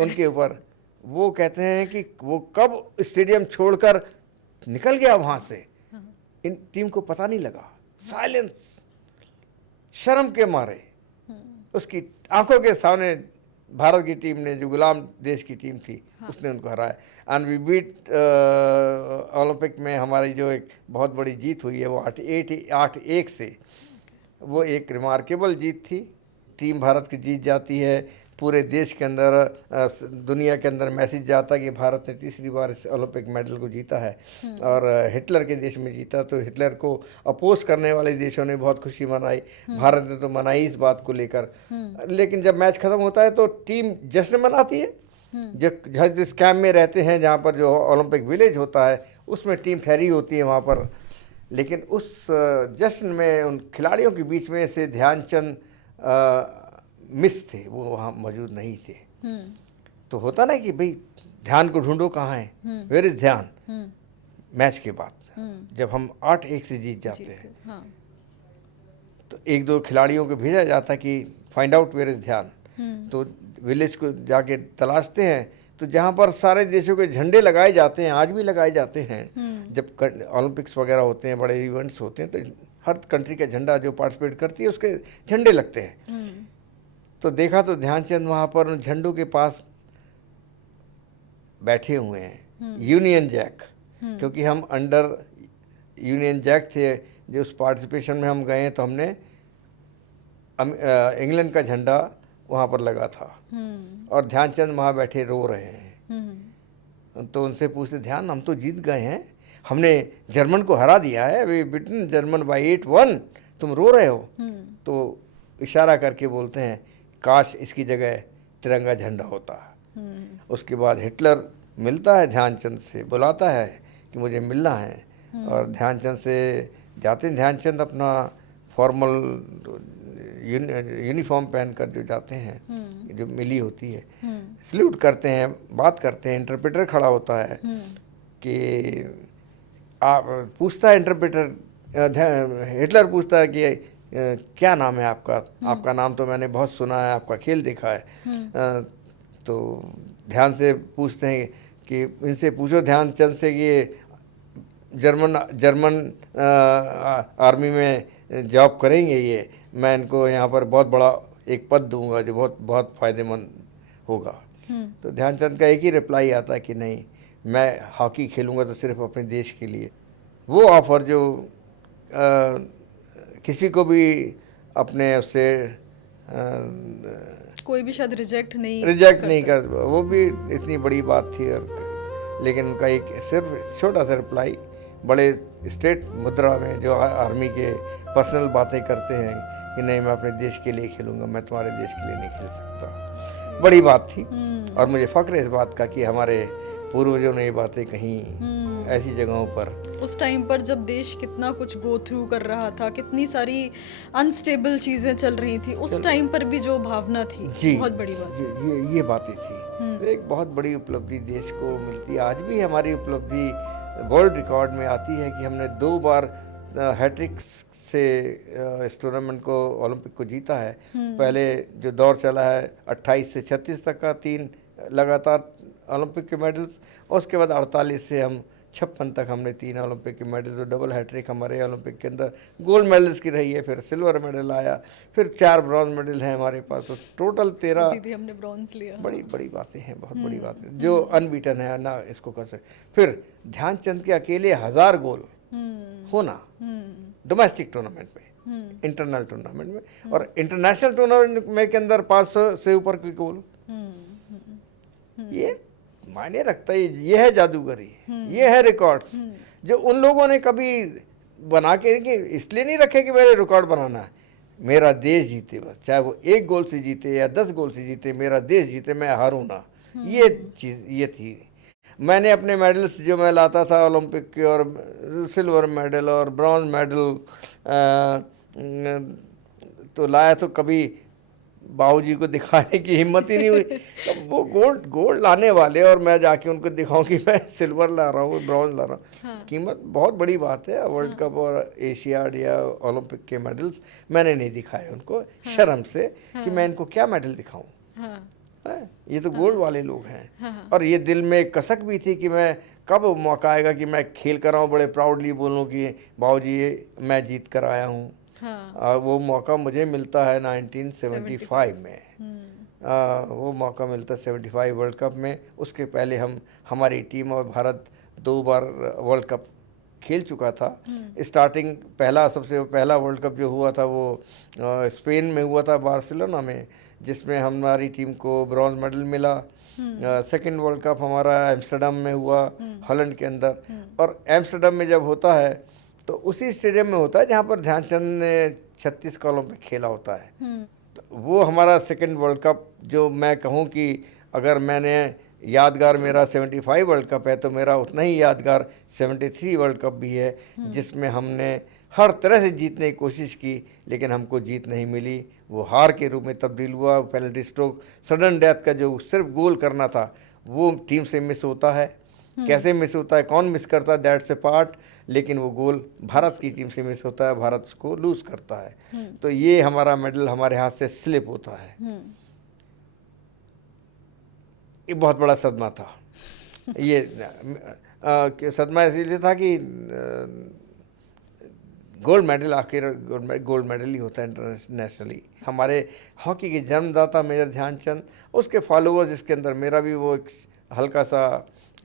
उनके ऊपर, वो कहते हैं कि वो कब स्टेडियम छोड़कर निकल गया वहां से, इन टीम को पता नहीं लगा। साइलेंस, शर्म के मारे उसकी आंखों के सामने भारत की टीम ने, जो गुलाम देश की टीम थी, उसने उनको हराया। एंड वी बीट ओलंपिक में हमारी जो एक बहुत बड़ी जीत हुई है वो 8-1 से, वो एक रिमार्केबल जीत थी। टीम भारत की जीत जाती है, पूरे देश के अंदर, दुनिया के अंदर मैसेज जाता है कि भारत ने तीसरी बार इस ओलंपिक मेडल को जीता है। और हिटलर के देश में जीता, तो हिटलर को अपोज करने वाले देशों ने बहुत खुशी मनाई, भारत ने तो मनाई इस बात को लेकर। लेकिन जब मैच खत्म होता है तो टीम जश्न मनाती है। जिस कैंप में रहते हैं, जहाँ पर जो ओलंपिक विलेज होता है, उसमें टीम ठहरी होती है वहाँ पर। लेकिन उस जश्न में उन खिलाड़ियों के बीच में से ध्यानचंद मिस थे, वो वहाँ मौजूद नहीं थे। तो होता ना कि भाई ध्यान को ढूंढो कहाँ है, वेयर इज ध्यान। मैच के बाद जब हम 8-1 से जीत जाते हैं, तो 1-2 खिलाड़ियों को भेजा जाता कि फाइंड आउट वेयर इज ध्यान। तो विलेज को जाके तलाशते हैं, तो जहाँ पर सारे देशों के झंडे लगाए जाते हैं, आज भी लगाए जाते हैं, जब ओलंपिक्स वगैरह होते हैं, बड़े इवेंट्स होते हैं, तो हर कंट्री का झंडा जो पार्टिसिपेट करती है उसके झंडे लगते हैं। तो देखा तो ध्यानचंद वहाँ पर उन झंडों के पास बैठे हुए हैं, यूनियन जैक, क्योंकि हम अंडर यूनियन जैक थे। जो उस पार्टिसिपेशन में हम गए तो हमने इंग्लैंड का झंडा वहाँ पर लगा था, और ध्यानचंद वहाँ बैठे रो रहे हैं। तो उनसे पूछते, ध्यान हम तो जीत गए हैं, हमने जर्मन को हरा दिया है, वी बिटन जर्मन बाय 8-1, तुम रो रहे हो? तो इशारा करके बोलते हैं, काश इसकी जगह तिरंगा झंडा होता। उसके बाद हिटलर मिलता है ध्यानचंद से, बुलाता है कि मुझे मिलना है, और ध्यानचंद से जाते हैं। ध्यानचंद अपना फॉर्मल यूनिफॉर्म पहनकर जो जाते हैं, जो मिली होती है, सल्यूट करते हैं, बात करते हैं। इंटरप्रेटर खड़ा होता है कि आप, पूछता है इंटरप्रेटर, हिटलर पूछता है कि क्या नाम है आपका? आपका नाम तो मैंने बहुत सुना है, आपका खेल देखा है। तो ध्यान से पूछते हैं कि इनसे पूछो ध्यानचंद से कि जर्मन आर्मी में जॉब करेंगे ये, मैं इनको यहाँ पर बहुत बड़ा एक पद दूंगा जो बहुत बहुत फ़ायदेमंद होगा। तो ध्यानचंद का एक ही रिप्लाई आता है कि नहीं, मैं हॉकी खेलूँगा तो सिर्फ अपने देश के लिए। वो ऑफ़र जो किसी को भी अपने उससे कोई भी शायद रिजेक्ट नहीं कर, वो भी इतनी बड़ी बात थी। और लेकिन उनका एक सिर्फ छोटा सा रिप्लाई, बड़े स्टेट मुद्रा में, जो आर्मी के पर्सनल बातें करते हैं कि नहीं, मैं अपने देश के लिए खेलूँगा, मैं तुम्हारे देश के लिए नहीं खेल सकता। बड़ी बात थी, और मुझे फ़ख्र है इस बात का कि हमारे पूर्वजों ने ये बातें कहीं ऐसी जगहों पर। उस टाइम पर जब देश कितना कुछ गो थ्रू कर रहा था, कितनी सारी अनस्टेबल चीज़ें चल रही थी, उस टाइम पर भी जो भावना थी, बहुत बड़ी बात। ये बातें थी। एक बहुत बड़ी उपलब्धि देश को मिलती है। आज भी हमारी उपलब्धि वर्ल्ड रिकॉर्ड में आती है कि हमने 2 बार हैट्रिक से इस टूर्नामेंट को, ओलंपिक को जीता है। पहले जो दौर चला है 28 से 36 तक का, 3 लगातार ओलंपिक के मेडल्स, और उसके बाद 48 से हम 56 तक हमने 3 ओलंपिक के मेडल, तो डबल हैट्रिक हमारे ओलंपिक के अंदर गोल्ड मेडल्स की रही है। फिर सिल्वर मेडल आया, फिर 4 ब्रॉन्ज मेडल हैं हमारे पास, तो टोटल 13। अभी भी हमने ब्रॉन्ज लिया। बड़ी बड़ी बातें हैं, बहुत बड़ी बातें जो अनबीटन है ना, इसको कर सकते। फिर ध्यानचंद के अकेले 1000 गोल होना डोमेस्टिक टूर्नामेंट में, इंटरनल टूर्नामेंट में, और इंटरनेशनल टूर्नामेंट में के अंदर 500 से ऊपर के गोल, ये मायने रखता है। ये है जादूगरी, ये है रिकॉर्ड्स जो उन लोगों ने कभी बना के कि इसलिए नहीं रखे कि मेरे रिकॉर्ड बनाना है, मेरा देश जीते बस, चाहे वो 1 गोल से जीते या 10 गोल से जीते, मेरा देश जीते, मैं हारूं ना। ये चीज़ ये थी। मैंने अपने मेडल्स जो मैं लाता था ओलंपिक के, और सिल्वर मेडल और ब्रॉन्ज मेडल तो लाया, तो कभी बाबूजी को दिखाने की हिम्मत ही नहीं हुई। तो वो गोल्ड लाने वाले और मैं जाके उनको दिखाऊं कि मैं सिल्वर ला रहा हूँ, ब्रॉन्ज ला रहा हूँ। कीमत बहुत बड़ी बात है। वर्ल्ड कप और एशियाड या ओलंपिक के मेडल्स मैंने नहीं दिखाए उनको, शर्म से कि मैं इनको क्या मेडल दिखाऊं। ये तो गोल्ड वाले लोग हैं। और ये दिल में कसक भी थी कि मैं कब मौका आएगा कि मैं खेल कर आऊँ, बड़े प्राउडली बोलूँ कि बाबूजी मैं जीत कर आया हूँ। वो मौका मुझे मिलता है 1975 में। वो मौका मिलता है 75 वर्ल्ड कप में। उसके पहले हमारी टीम और भारत 2 बार वर्ल्ड कप खेल चुका था। स्टार्टिंग सबसे पहला वर्ल्ड कप जो हुआ था वो स्पेन में हुआ था, बार्सिलोना में, जिसमें हमारी टीम को ब्रॉन्ज मेडल मिला। सेकंड वर्ल्ड कप हमारा एम्स्टर्डम में हुआ, हॉलैंड के अंदर। और एम्स्टर्डम में जब होता है तो उसी स्टेडियम में होता है जहाँ पर ध्यानचंद ने 36 का ओलंपिक खेला होता है। तो वो हमारा सेकंड वर्ल्ड कप, जो मैं कहूँ कि अगर मैंने यादगार मेरा 75 वर्ल्ड कप है, तो मेरा उतना ही यादगार 73 वर्ल्ड कप भी है, जिसमें हमने हर तरह से जीतने की कोशिश की, लेकिन हमको जीत नहीं मिली। वो हार के रूप में तब्दील हुआ। पेनल्टी स्ट्रोक, सडन डेथ का जो सिर्फ गोल करना था, वो टीम से मिस होता है। कैसे मिस होता है, कौन मिस करता है, दैट्स ए पार्ट, लेकिन वो गोल भारत की टीम से मिस होता है, भारत उसको लूज करता है। तो ये हमारा मेडल हमारे हाथ से स्लिप होता है। ये बहुत बड़ा सदमा था। ये सदमा इसलिए था कि गोल्ड मेडल आखिर गोल्ड मेडल ही होता है इंटरनेशनली। हमारे हॉकी के जन्मदाता मेजर ध्यानचंद, उसके फॉलोअर्स, जिसके अंदर मेरा भी वो एक हल्का सा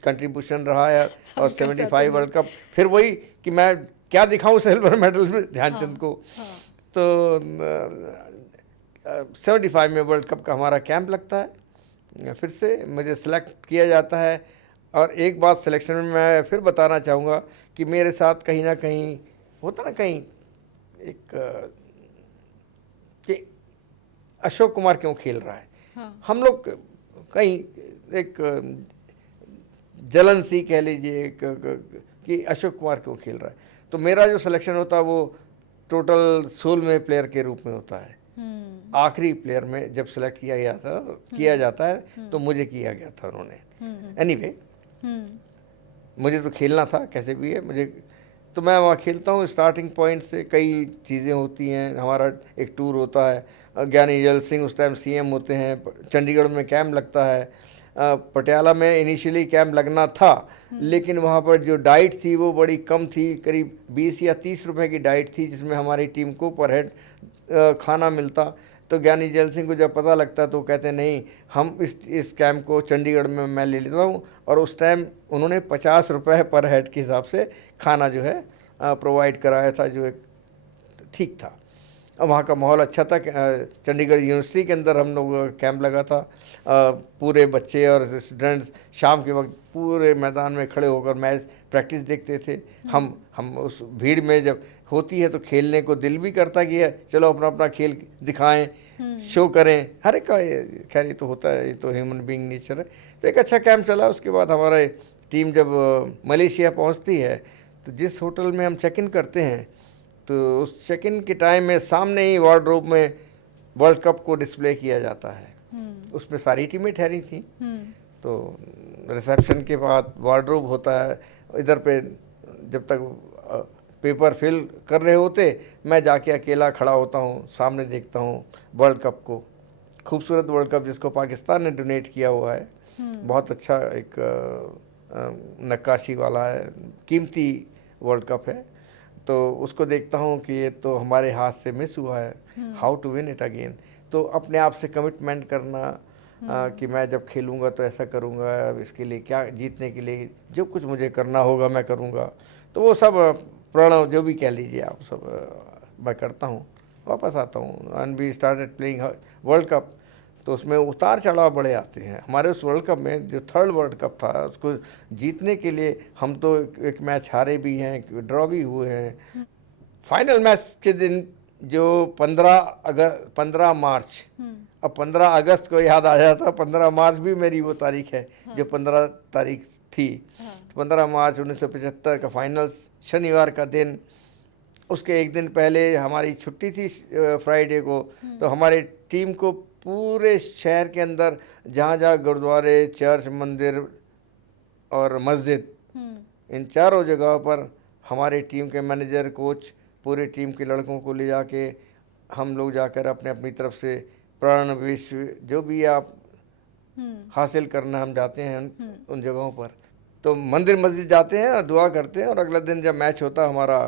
कंट्रीब्यूशन रहा है। और 75 वर्ल्ड कप, फिर वही कि मैं क्या दिखाऊं सिल्वर मेडल में ध्यानचंद को। तो 75 में वर्ल्ड कप का हमारा कैंप लगता है, फिर से मुझे सेलेक्ट किया जाता है। और एक बात सिलेक्शन में मैं फिर बताना चाहूँगा कि मेरे साथ कहीं ना कहीं होता ना, कहीं एक कि अशोक कुमार क्यों खेल रहा है। हम लोग कहीं एक जलन सी कह लीजिए कि अशोक कुमार क्यों खेल रहा है। तो मेरा जो सिलेक्शन होता है वो टोटल 16वें प्लेयर के रूप में होता है। आखिरी प्लेयर में जब सेलेक्ट किया जाता है तो मुझे किया गया था उन्होंने। एनीवे, मुझे तो खेलना था कैसे भी है मुझे, तो मैं वहाँ खेलता हूँ। स्टार्टिंग पॉइंट से कई चीज़ें होती हैं। हमारा एक टूर होता है, ज्ञानी जैल सिंह उस टाइम सीएम होते हैं, चंडीगढ़ में कैंप लगता है। पटियाला में इनिशियली कैंप लगना था, लेकिन वहाँ पर जो डाइट थी वो बड़ी कम थी, करीब 20 या 30 रुपए की डाइट थी, जिसमें हमारी टीम को पर हेड खाना मिलता। तो ज्ञानी जैल सिंह को जब पता लगता तो कहते नहीं, हम इस कैंप को चंडीगढ़ में मैं ले लेता हूँ। और उस टाइम उन्होंने 50 रुपये पर हेड के हिसाब से खाना जो है प्रोवाइड कराया था, जो एक ठीक था। और वहाँ का माहौल अच्छा था। चंडीगढ़ यूनिवर्सिटी के अंदर हम लोग कैंप लगा था। पूरे बच्चे और स्टूडेंट्स शाम के वक्त पूरे मैदान में खड़े होकर मैच प्रैक्टिस देखते थे। हम उस भीड़ में जब होती है तो खेलने को दिल भी करता कि चलो अपना अपना खेल दिखाएं, शो करें। हर एक का खैर ये तो होता है, ये तो ह्यूमन बीइंग नेचर है। तो एक अच्छा कैंप चला। उसके बाद हमारा टीम जब मलेशिया पहुंचती है तो जिस होटल में हम चेक इन करते हैं, तो उस चेक इन के टाइम में सामने ही वार्डरोब में वर्ल्ड कप को डिस्प्ले किया जाता है। उसमें सारी टीमें ठहरी थी। तो रिसेप्शन के बाद वार्डरोब होता है। इधर पे जब तक पेपर फिल कर रहे होते, मैं जाके अकेला खड़ा होता हूँ, सामने देखता हूँ वर्ल्ड कप को। खूबसूरत वर्ल्ड कप जिसको पाकिस्तान ने डोनेट किया हुआ है। बहुत अच्छा एक नक्काशी वाला है, कीमती वर्ल्ड कप है। तो उसको देखता हूँ कि ये तो हमारे हाथ से मिस हुआ है, how to win it again. तो अपने आप से कमिटमेंट करना कि मैं जब खेलूँगा तो ऐसा करूँगा, इसके लिए क्या, जीतने के लिए जो कुछ मुझे करना होगा मैं करूँगा। तो वो सब प्रण जो भी कह लीजिए आप, सब मैं करता हूँ। वापस आता हूँ and we started playing World Cup. तो उसमें उतार चढ़ाव बड़े आते हैं। हमारे उस वर्ल्ड कप में जो थर्ड वर्ल्ड कप था, उसको जीतने के लिए हम तो एक मैच हारे भी हैं, ड्रॉ भी हुए हैं। फाइनल मैच के दिन जो 15 मार्च, अब 15 अगस्त को याद आ जाता, 15 मार्च भी मेरी वो तारीख है जो 15 तारीख थी। 15 मार्च 1975 का फाइनल्स, शनिवार का दिन। उसके एक दिन पहले हमारी छुट्टी थी फ्राइडे को। तो हमारे टीम को पूरे शहर के अंदर जहाँ जहाँ गुरुद्वारे, चर्च, मंदिर और मस्जिद, इन चारों जगहों पर हमारे टीम के मैनेजर, कोच, पूरे टीम के लड़कों को ले जाके हम लोग जाकर अपने अपनी तरफ से प्रण, विश्व, जो भी आप हासिल करना, हम जाते हैं उन जगहों पर। तो मंदिर मस्जिद जाते हैं और दुआ करते हैं, और अगला दिन जब मैच होता हमारा,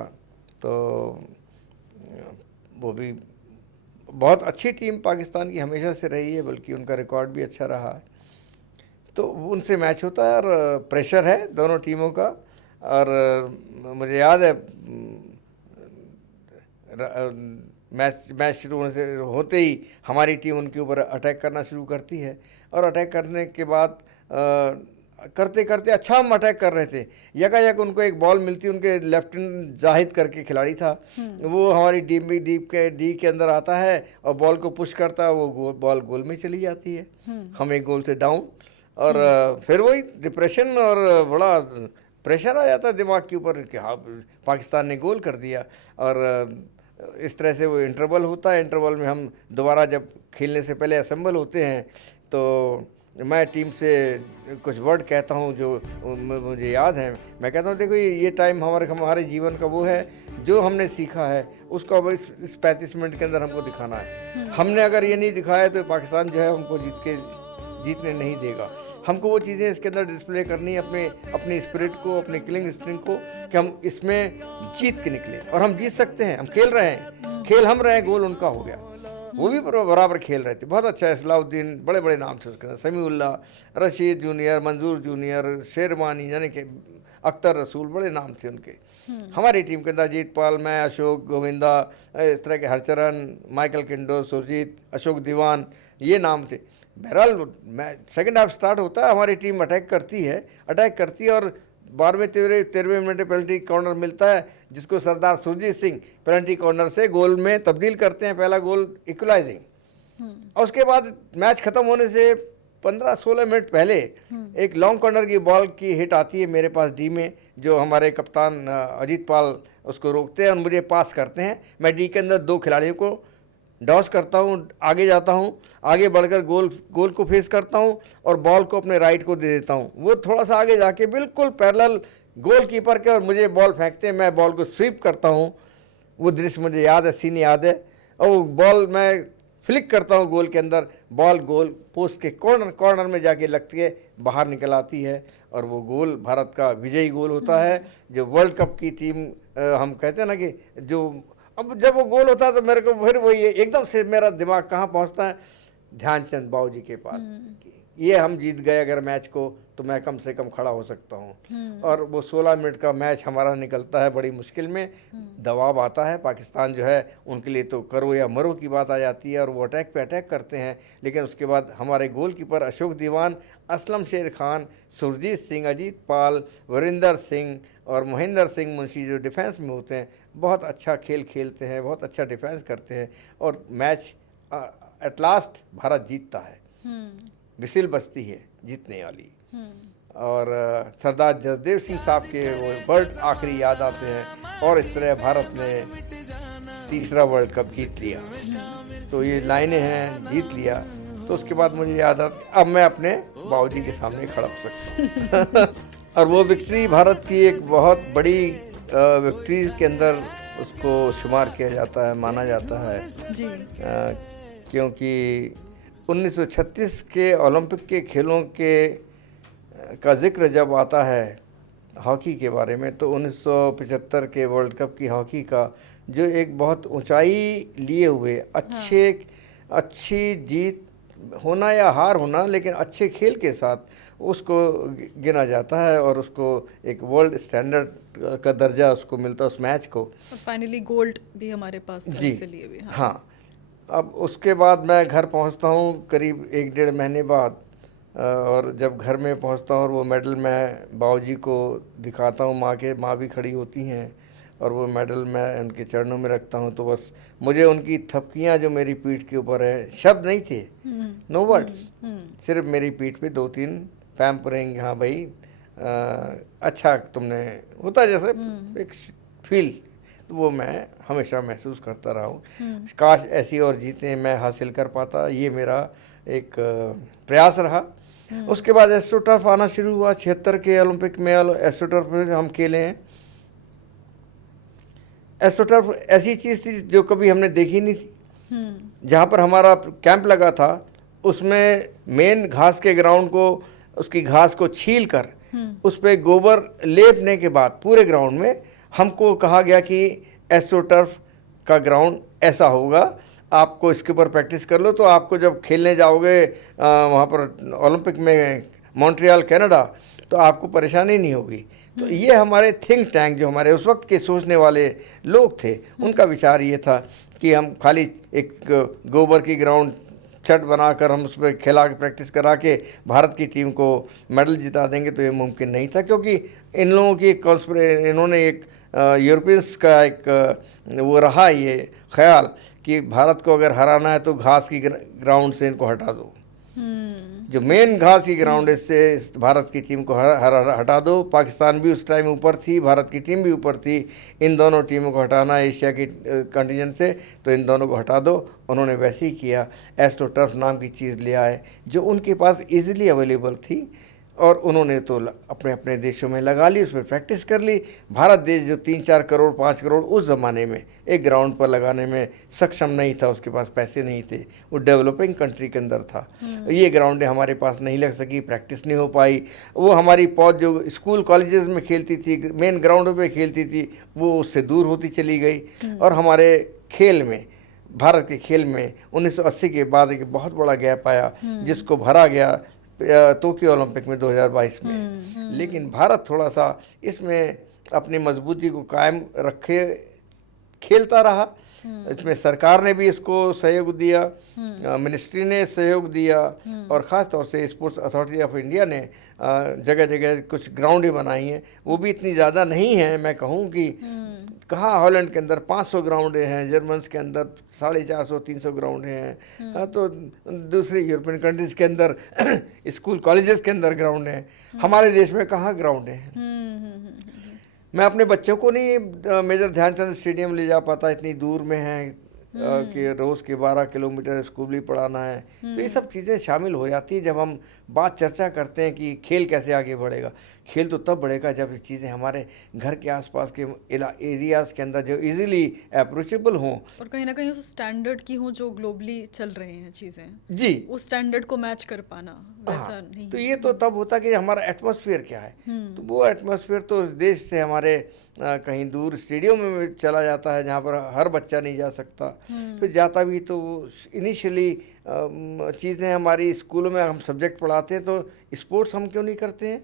तो वो भी बहुत अच्छी टीम पाकिस्तान की हमेशा से रही है, बल्कि उनका रिकॉर्ड भी अच्छा रहा है। तो उनसे मैच होता है और प्रेशर है दोनों टीमों का। और मुझे याद है मैच शुरू होने से होते ही हमारी टीम उनके ऊपर अटैक करना शुरू करती है। और अटैक करने के बाद करते करते अच्छा हम अटैक कर रहे थे, यकायक उनको एक बॉल मिलती, उनके लेफ्टिनेंट जाहिद करके खिलाड़ी था, वो हमारी डी के अंदर आता है और बॉल को पुश करता है, वो बॉल गोल में चली जाती है। हम एक गोल से डाउन, और फिर वही डिप्रेशन और बड़ा प्रेशर आ जाता है दिमाग के ऊपर कि हाँ पाकिस्तान ने गोल कर दिया। और इस तरह से वो इंटरवल होता है। इंटरवल में हम दोबारा जब खेलने से पहले असेंबल होते हैं, तो मैं टीम से कुछ वर्ड कहता हूँ जो मुझे याद है। मैं कहता हूँ देखो ये टाइम हमारे जीवन का वो है जो हमने सीखा है, उसको अब इस 35 मिनट के अंदर हमको दिखाना है। हमने अगर ये नहीं दिखाया तो पाकिस्तान जो है हमको जीतने नहीं देगा। हमको वो चीज़ें इसके अंदर डिस्प्ले करनी है, अपनी स्पिरिट को, अपने किलिंग इंस्टिंक्ट को, कि हम इसमें जीत के निकले। और हम जीत सकते हैं, हम खेल रहे हैं, खेल हम रहे, गोल उनका हो गया। वो भी बराबर खेल रहे थे, बहुत अच्छा है। सलाउद्दीन, बड़े बड़े नाम थे उसके अंदर, समीउल्लाह, रशीद जूनियर, मंजूर जूनियर, शेरवानी, यानी कि अख्तर रसूल, बड़े नाम थे उनके। हमारी टीम के अंदर अजीत पाल, मैं, अशोक, गोविंदा, इस तरह के हरचरण, माइकल किंडो, सुरजीत, अशोक दीवान, ये नाम थे। बहरहाल मैच सेकंड हाफ स्टार्ट होता है, हमारी टीम अटैक करती है और 12वें मिनट पेनल्टी कॉर्नर मिलता है, जिसको सरदार सुरजीत सिंह पेनल्टी कॉर्नर से गोल में तब्दील करते हैं, पहला गोल इक्वलाइजिंग। और उसके बाद मैच खत्म होने से 15-16 मिनट पहले एक लॉन्ग कॉर्नर की बॉल की हिट आती है मेरे पास डी में, जो हमारे कप्तान अजीत पाल उसको रोकते हैं और मुझे पास करते हैं। मैं डी के अंदर 2 खिलाड़ियों को डॉस करता हूँ, आगे जाता हूँ, आगे बढ़कर गोल को फेस करता हूँ और बॉल को अपने राइट को दे देता हूँ। वो थोड़ा सा आगे जाके बिल्कुल पैरेलल गोल कीपर के, और मुझे बॉल फेंकते हैं, मैं बॉल को स्वीप करता हूँ। वो दृश्य मुझे याद है, सीन याद है। और वो बॉल मैं फ्लिक करता हूँ गोल के अंदर, बॉल गोल पोस्ट के कॉर्नर में जाके लगती है, बाहर निकल आती है, और वो गोल भारत का विजयी गोल होता है। जो वर्ल्ड कप की टीम, हम कहते हैं ना कि जो, अब जब वो गोल होता है तो मेरे को फिर वही एकदम से मेरा दिमाग कहाँ पहुँचता है, ध्यानचंद बाबूजी के पास। ये हम जीत गए अगर मैच को, तो मैं कम से कम खड़ा हो सकता हूँ। और वो 16 मिनट का मैच हमारा निकलता है बड़ी मुश्किल में, दबाव आता है। पाकिस्तान जो है उनके लिए तो करो या मरो की बात आ जाती है, और वो अटैक पे अटैक करते हैं। लेकिन उसके बाद हमारे गोलकीपर अशोक दीवान, असलम शेर खान, सुरजीत सिंह, अजीत पाल, वरिंदर सिंह और महेंद्र सिंह मुंशी जो डिफेंस में होते हैं, बहुत अच्छा खेल खेलते हैं, बहुत अच्छा डिफेंस करते हैं, और मैच एट लास्ट भारत जीतता है। विसिल बजती है जीतने वाली, और सरदार जसदेव सिंह साहब के वो वर्ड आखिरी याद आते हैं, और इस तरह भारत ने तीसरा वर्ल्ड कप जीत लिया। तो ये लाइनें हैं, जीत लिया। तो उसके बाद मुझे याद आता, अब मैं अपने बाबूजी के सामने खड़ा हो सकता हूँ। और वो विक्ट्री भारत की एक बहुत बड़ी विक्ट्री के अंदर उसको शुमार किया जाता है, माना जाता है जी। क्योंकि 1936 के ओलंपिक के खेलों के का जिक्र जब आता है हॉकी के बारे में, तो 1975 के वर्ल्ड कप की हॉकी का जो एक बहुत ऊंचाई लिए हुए अच्छी जीत होना या हार होना, लेकिन अच्छे खेल के साथ उसको गिना जाता है और उसको एक वर्ल्ड स्टैंडर्ड का दर्जा उसको मिलता है उस मैच को। और फाइनली गोल्ड भी हमारे पास था जी इसलिए भी। हाँ। अब उसके बाद मैं घर पहुंचता हूं करीब 1-1.5 महीने बाद, और जब घर में पहुंचता हूं और वो मेडल मैं बाबूजी को दिखाता हूं, माँ भी खड़ी होती हैं, और वो मेडल मैं उनके चरणों में रखता हूं, तो बस मुझे उनकी थपकियां जो मेरी पीठ के ऊपर है, शब्द नहीं थे, नो वर्ड्स, सिर्फ मेरी पीठ पे 2-3 पैम्परिंग, हाँ भाई अच्छा तुमने, होता जैसे एक फील, तो वो मैं हमेशा महसूस करता रहा हूँ। काश ऐसी और जीतें मैं हासिल कर पाता, ये मेरा एक प्रयास रहा। उसके बाद एस्ट्रोटर्फ आना शुरू हुआ। 76 के ओलंपिक में एस्ट्रोटर्फ में हम खेले हैं। एस्ट्रोटर्फ ऐसी चीज़ थी जो कभी हमने देखी नहीं थी। जहाँ पर हमारा कैंप लगा था उसमें मेन घास के ग्राउंड को, उसकी घास को छील कर उस पर गोबर लेपने के बाद पूरे ग्राउंड में हमको कहा गया कि एस्ट्रोटर्फ का ग्राउंड ऐसा होगा, आपको इसके ऊपर प्रैक्टिस कर लो, तो आपको जब खेलने जाओगे वहाँ पर ओलंपिक में मॉन्ट्रियल कनाडा, तो आपको परेशानी नहीं होगी। तो ये हमारे थिंक टैंक, जो हमारे उस वक्त के सोचने वाले लोग थे, उनका विचार ये था कि हम खाली एक गोबर की ग्राउंड छत बनाकर हम उस पर खेला के प्रैक्टिस करा के भारत की टीम को मेडल जिता देंगे, तो ये मुमकिन नहीं था, क्योंकि इन लोगों की इन्होंने एक यूरोपियंस का एक वो रहा ये ख्याल कि भारत को अगर हराना है तो घास की ग्राउंड से इनको हटा दो, जो मेन घास की ग्राउंड है, इससे भारत की टीम को हटा दो। पाकिस्तान भी उस टाइम ऊपर थी, भारत की टीम भी ऊपर थी, इन दोनों टीमों को हटाना एशिया की कंटिजेंट से, तो इन दोनों को हटा दो। उन्होंने वैसे ही किया, एस्ट्रोटर्फ नाम की चीज़ ले आए जो उनके पास इजीली अवेलेबल थी, और उन्होंने तो अपने अपने देशों में लगा ली, उस पर प्रैक्टिस कर ली। भारत देश जो 3-4 करोड़ 5 करोड़ उस ज़माने में एक ग्राउंड पर लगाने में सक्षम नहीं था, उसके पास पैसे नहीं थे, वो डेवलपिंग कंट्री के अंदर था। ये ग्राउंडें हमारे पास नहीं लग सकी, प्रैक्टिस नहीं हो पाई। वो हमारी पौध जो स्कूल कॉलेजेस में खेलती थी, मेन ग्राउंडों पर खेलती थी, वो उससे दूर होती चली गई। और हमारे खेल में, भारत के खेल में 1980 के बाद एक बहुत बड़ा गैप आया, जिसको भरा गया टोक्यो ओलंपिक में 2022 में। लेकिन भारत थोड़ा सा इसमें अपनी मजबूती को कायम रखे खेलता रहा। इसमें सरकार ने भी इसको सहयोग दिया, मिनिस्ट्री ने सहयोग दिया, और ख़ास तौर से स्पोर्ट्स अथॉरिटी ऑफ इंडिया ने जगह जगह कुछ ग्राउंडें बनाई हैं। वो भी इतनी ज़्यादा नहीं हैं, मैं कहूँ कि कहाँ हॉलैंड के अंदर 500 ग्राउंडें हैं, जर्मन्स के अंदर 450-300 ग्राउंड हैं, तो दूसरी यूरोपियन कंट्रीज़ के अंदर स्कूल कॉलेजेस के अंदर ग्राउंड हैं। हमारे देश में कहाँ ग्राउंड हैं। मैं अपने बच्चों को नहीं मेजर ध्यानचंद स्टेडियम ले जा पाता, इतनी दूर में है कि रोज़ के 12 किलोमीटर स्कूल भी पढ़ाना है। तो ये सब चीज़ें शामिल हो जाती है जब हम बात चर्चा करते हैं कि खेल कैसे आगे बढ़ेगा। खेल तो तब बढ़ेगा जब ये चीज़ें हमारे घर के आसपास के एरियाज़ के अंदर जो इजीली अप्रोचेबल हों, और कहीं ना कहीं उस स्टैंडर्ड की हों जो ग्लोबली चल रहे हैं चीज़ें, जी उस स्टैंडर्ड को मैच कर पाना वैसा नहीं। तो ये तो तब होता कि हमारा एटमॉस्फेयर क्या है। तो वो एटमॉस्फेयर तो इस देश से हमारे कहीं दूर स्टेडियम में चला जाता है, जहाँ पर हर बच्चा नहीं जा सकता। फिर जाता भी तो इनिशियली चीज़ें हमारी स्कूलों में हम सब्जेक्ट पढ़ाते हैं, तो स्पोर्ट्स हम क्यों नहीं करते हैं।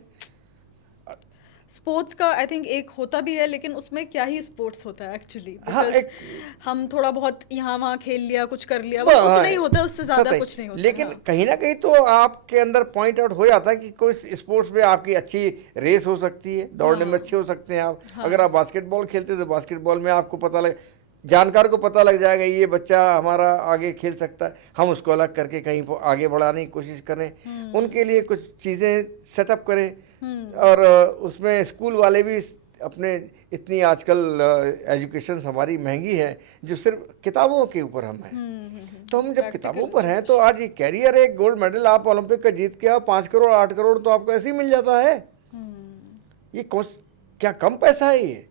स्पोर्ट्स का आई थिंक एक होता भी है, लेकिन उसमें क्या ही स्पोर्ट्स होता है एक्चुअली। हाँ, हम थोड़ा बहुत यहाँ वहाँ खेल लिया, कुछ कर लिया, बस उतना ही होता है, उससे ज़्यादा कुछ नहीं होता। लेकिन कहीं ना कहीं तो आपके अंदर पॉइंट आउट हो जाता है कि कोई स्पोर्ट्स में आपकी अच्छी रेस हो सकती है, दौड़ने में अच्छे हो सकते हैं आप। अगर आप बास्केटबॉल खेलते तो बास्केटबॉल में आपको पता लग, जानकार को पता लग जाएगा ये बच्चा हमारा आगे खेल सकता है, हम उसको अलग करके कहीं आगे बढ़ाने की कोशिश करें, उनके लिए कुछ चीज़ें सेटअप करें। और उसमें स्कूल वाले भी अपने, इतनी आजकल एजुकेशन हमारी महंगी है जो सिर्फ किताबों के ऊपर हम हैं। तो हम जब किताबों पर हैं तो आज ये कैरियर है, गोल्ड मेडल आप ओलंपिक का जीत के आओ, 5 करोड़ 8 करोड़ तो आपको ऐसे ही मिल जाता है। ये क्या कम पैसा है ये।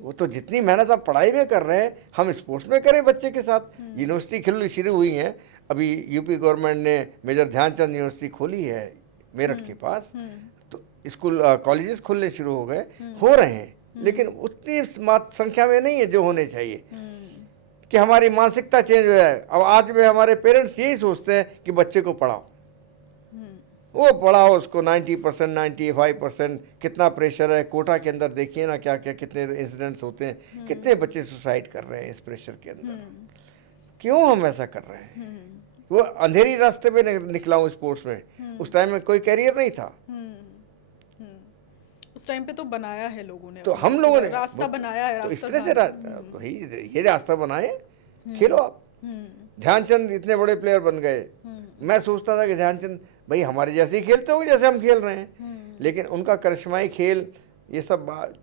वो तो जितनी मेहनत आप पढ़ाई में कर रहे हैं हम स्पोर्ट्स में करें बच्चे के साथ। यूनिवर्सिटी खुली शुरू हुई हैं, अभी यूपी गवर्नमेंट ने मेजर ध्यानचंद यूनिवर्सिटी खोली है मेरठ के पास, तो स्कूल कॉलेजेस खुलने शुरू हो गए, हो रहे हैं, लेकिन उतनी संख्या में नहीं है जो होने चाहिए कि हमारी मानसिकता चेंज हो जाए। अब आज में हमारे पेरेंट्स यही सोचते हैं कि बच्चे को पढ़ाओ, वो पढ़ाओ उसको 90%, 95%, कितना प्रेशर है कोटा के अंदर, देखिए ना क्या क्या कितने इंसिडेंट्स होते हैं, कितने बच्चे सुसाइड कर रहे हैं इस प्रेशर के अंदर। क्यों हम ऐसा कर रहे हैं? वो अंधेरी रास्ते पे निकला हूँ स्पोर्ट्स में, उस टाइम में कोई कैरियर नहीं था। उस टाइम पे तो बनाया है लोगों ने, तो हम लोगों ने रास्ता बनाया है, तो इस रास्ता तरह से ये रास्ता बनाए, खेलो आप। ध्यानचंद इतने बड़े प्लेयर बन गए, मैं सोचता था कि ध्यानचंद भाई हमारे जैसे ही खेलते होंगे जैसे हम खेल रहे हैं, लेकिन उनका करिश्माई खेल, ये सब